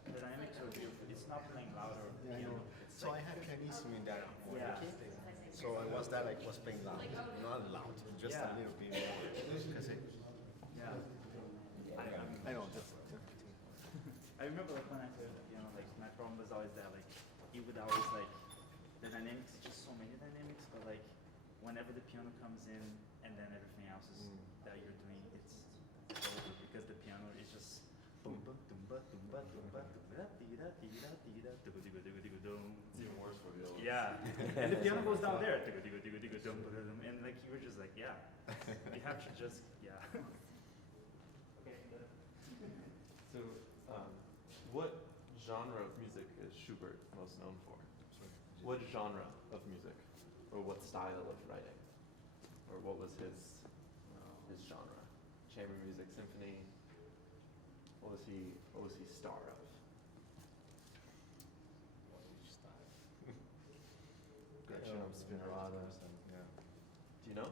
the dynamics are beautiful. It's not playing louder piano. It's So I like, had pianissimo in that Yeah. So I was that like was playing loud, not loud, just Yeah. a little bit more. Because yeah. I know that's. I remember like when I played the piano, like my problem was always that like it would always like the dynamics, just so many dynamics, but like whenever the piano comes in and then everything else is that you're doing, it's over because the piano is just boomba doomba doomba doomba doomba dee-da dee-da dee-da digga digga digga digga dum. It's even worse for violin. Yeah, and the piano goes down there, digga digga digga digga dum, and like you were just like, yeah, you have to just, yeah. Okay. So, what genre of music is Schubert most known for? What genre of music, or what style of writing, or what was his genre? Chamber music, symphony. What was he star of? Gretchen, Spinrada. Yeah. Do you know?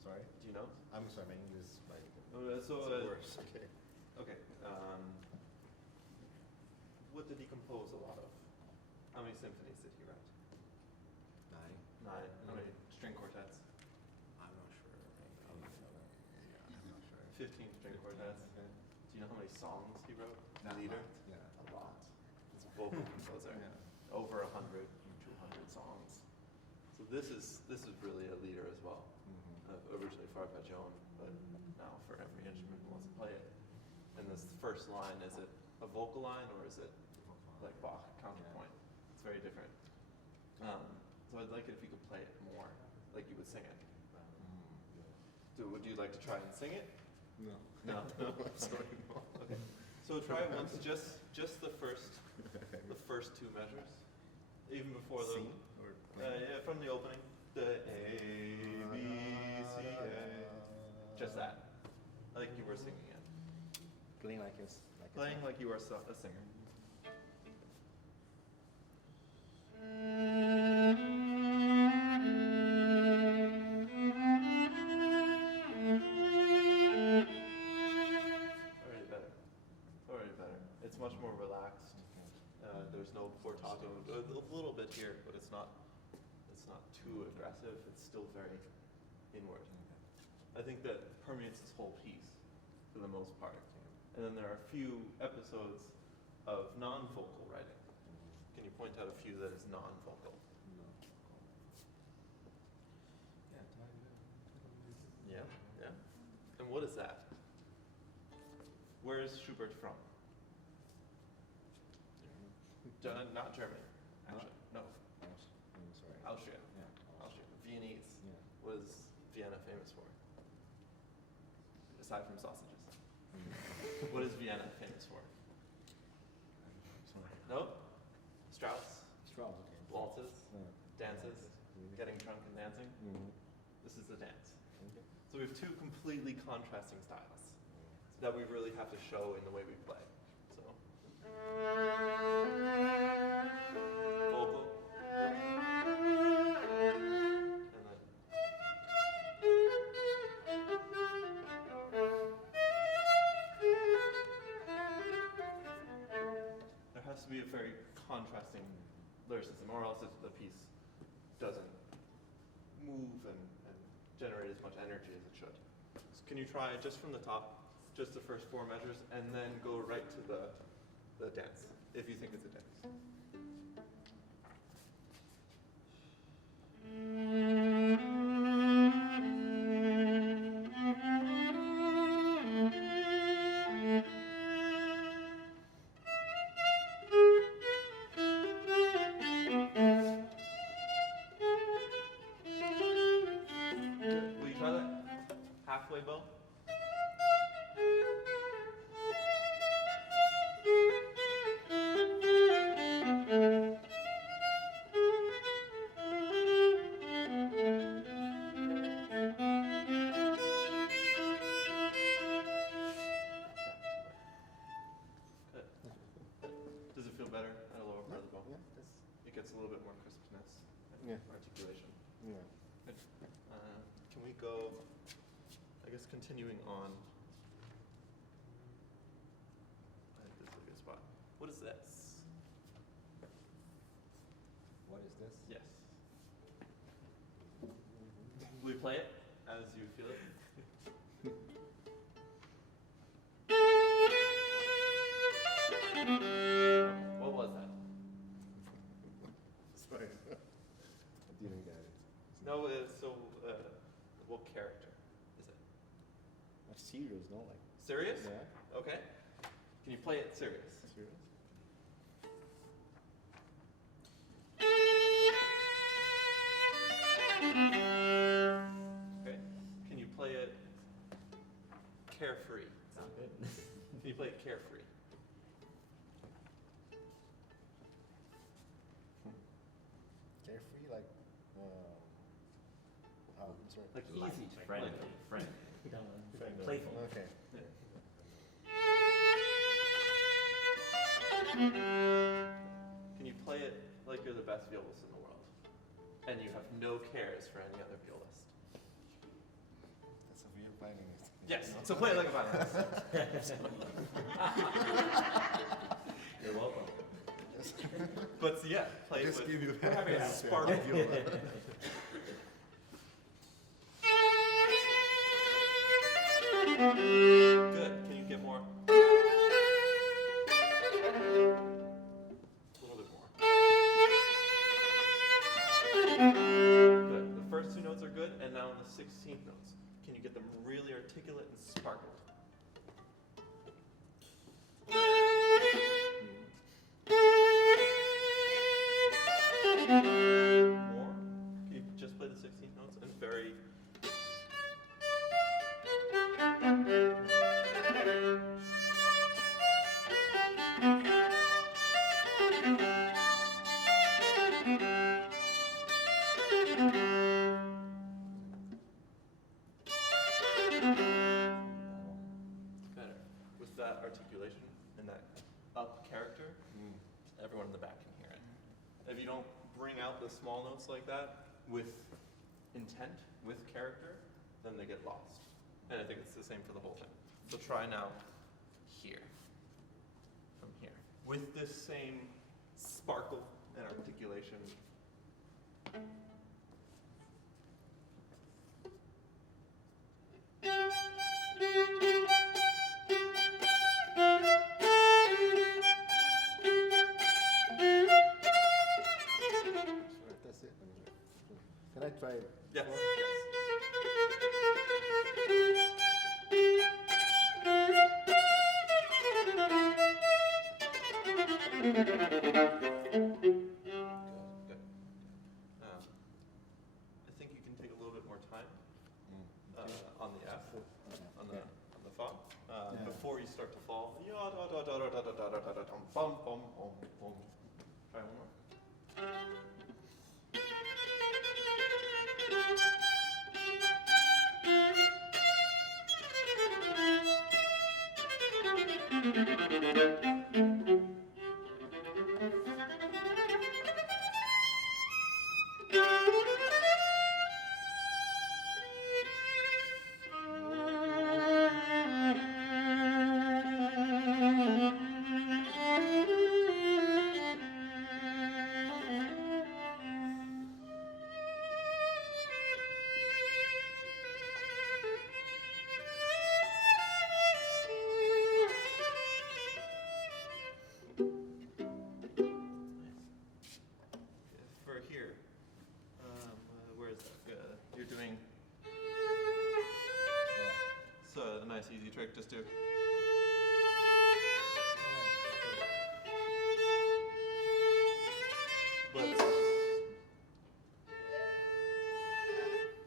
Sorry? Do you know? I'm sorry, my English is like So, it's worse. Okay. okay. What did he compose a lot of? How many symphonies did he write? 9. How many string quartets? I'm not sure. I'm not sure. 15 string quartets. Okay. Do you know how many songs he wrote? Not Leader? lot. Yeah. A lot. He's a vocal composer. Yeah. Over 100, 200 songs. So this is really a leader as well. Originally for arpeggione, but now for every instrument who wants to play it. And this first line, is it a vocal line or is it like Bach counterpoint? It's very different. So I'd like it if you could play it more, like you would sing it. So would you like to try and sing it? No. No. I'm sorry. No. Okay. So try it once, just the first 2 measures, even before the Sing or yeah, from the opening. The A B C A. Just that, like you were singing it. Playing like Playing like you are a singer. Already better. It's much more relaxed. There's no portato. A little bit here, but it's not too aggressive. It's still very inward. I think that permeates this whole piece for the most part. And then there are a few episodes of non-vocal writing. Can you point out a few that is non-vocal? Yeah, yeah. And what is that? Where is Schubert from? Not Germany, actually. No. sorry. Austria. Yeah. Austria. Viennese. Yeah. What is Vienna famous for? Aside from sausages. What is Vienna famous for? Sorry. No? Strauss? Strong, okay. Waltzes? Yeah. Dances? Getting drunk and dancing? This is the dance. Okay. So we have 2 completely contrasting styles that we really have to show in the way we play. So, vocal, and then. There has to be a very contrasting lyricism, or else the piece doesn't move and generate as much energy as it should. So can you try just from the top, just the first 4 measures, and then go right to the dance, if you think it's a dance. Good. Will you try that? Halfway bow? Good. Does it feel better at a lower part of the bow? Yeah, It gets a little bit more crispness and Yeah. articulation. yeah. Good. Can we go, I guess, continuing on. I think this is a good spot. What is this? What is this? Yes. Will you play it as you feel it? What was that? Sorry. I didn't get it. No, what character is it? That's serious, no? Like, Sirius? yeah. Okay. Can you play it Sirius? Serious? Okay. Can you play it carefree? Sound good? Can you play it carefree? Carefree, like, I'm sorry. Like Light, easy. friendly, Like- friendly. Friendly. Playful. Okay. Can you play it like you're the best violist in the world? And you have no cares for any other violist? That's a weird violinist. Yes. So play it like a violinist. You're welcome. But yeah, play it Just with give you We're happy to have it. sparkle. Good. Can you get more? A little bit more. Good. The first two notes are good, and now in the 16th notes, can you get them really articulate and sparkled? More? Can you just play the 16th notes and very. Better. With that articulation and that up character, everyone in the back can hear it. If you don't bring out the small notes like that with intent, with character, then they get lost. And I think it's the same for the whole thing. So try now here, from here. With this same sparkle and articulation. Sure, that's it. Can I try it? Yes. Good. I think you can take a little bit more time on the F, on the fa, before you start to fall. Ya da da da da da da da da da dum bum bum bum bum. Try one more. For here, where is that? You're doing. So a nice easy trick, just do. But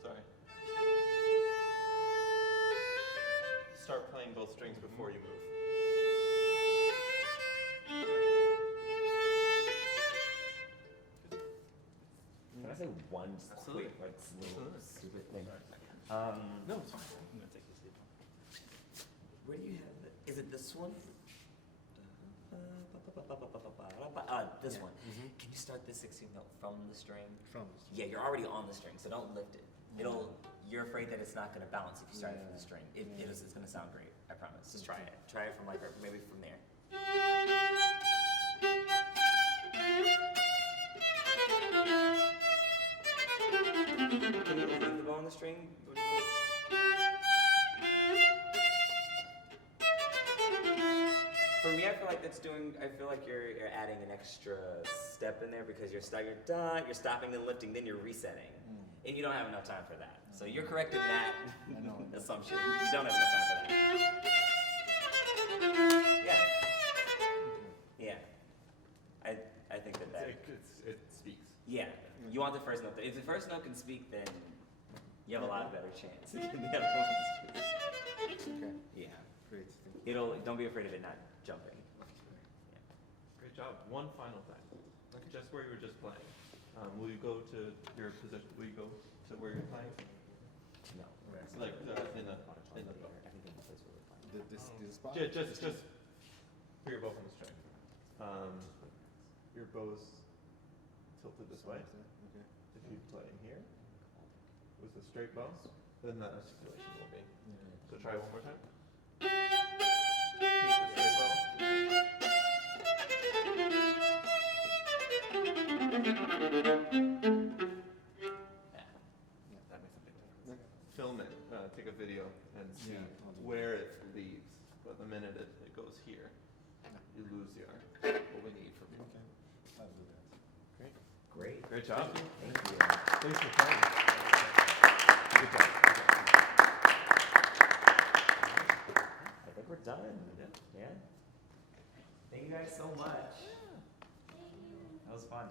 sorry. Start playing both strings before you move. Can I say one Absolutely. quick, like, little Absolutely. stupid thing? No, it's fine. I'm gonna take this lead. Where do you have it? Is it this one? This Yeah. one. Can you start the 16th note from the string? From. Yeah, you're already on the string, so don't lift it. You're afraid that it's not gonna bounce if you start it from the string. It's gonna sound great. I promise. Just try it. Try it from like maybe from there. Can you leave the bow on the string? For me, I feel like you're adding an extra step in there because you're done, you're stopping, then lifting, then you're resetting. And you don't have enough time for that. So you're correct in that assumption. You don't have enough time for that. Yeah. I think that it speaks. yeah. You want the first note. If the first note can speak, then you have a lot better chance. The other ones too. Okay. Yeah. Great. Thank you. Don't be afraid of it not jumping. Great job. One final thing. Just where you were just playing. Will you go to your position? Will you go to where you're playing? No. Like in the book. I think in the place where we're playing. This spot? Just put your bow on the string. Your bow's tilted this way. Okay. If you play here with a straight bow, then that articulation will be. So try one more time. Keep the straight bow. That makes a big difference. Okay. Film it. Take a video and see where it leaves. But the minute it goes here, you lose what we need from you. Okay. I'll do that. Great. Great job. Thank you. Thanks for playing. Good job. I think we're done. Yeah. Thank you guys so much. That was fun.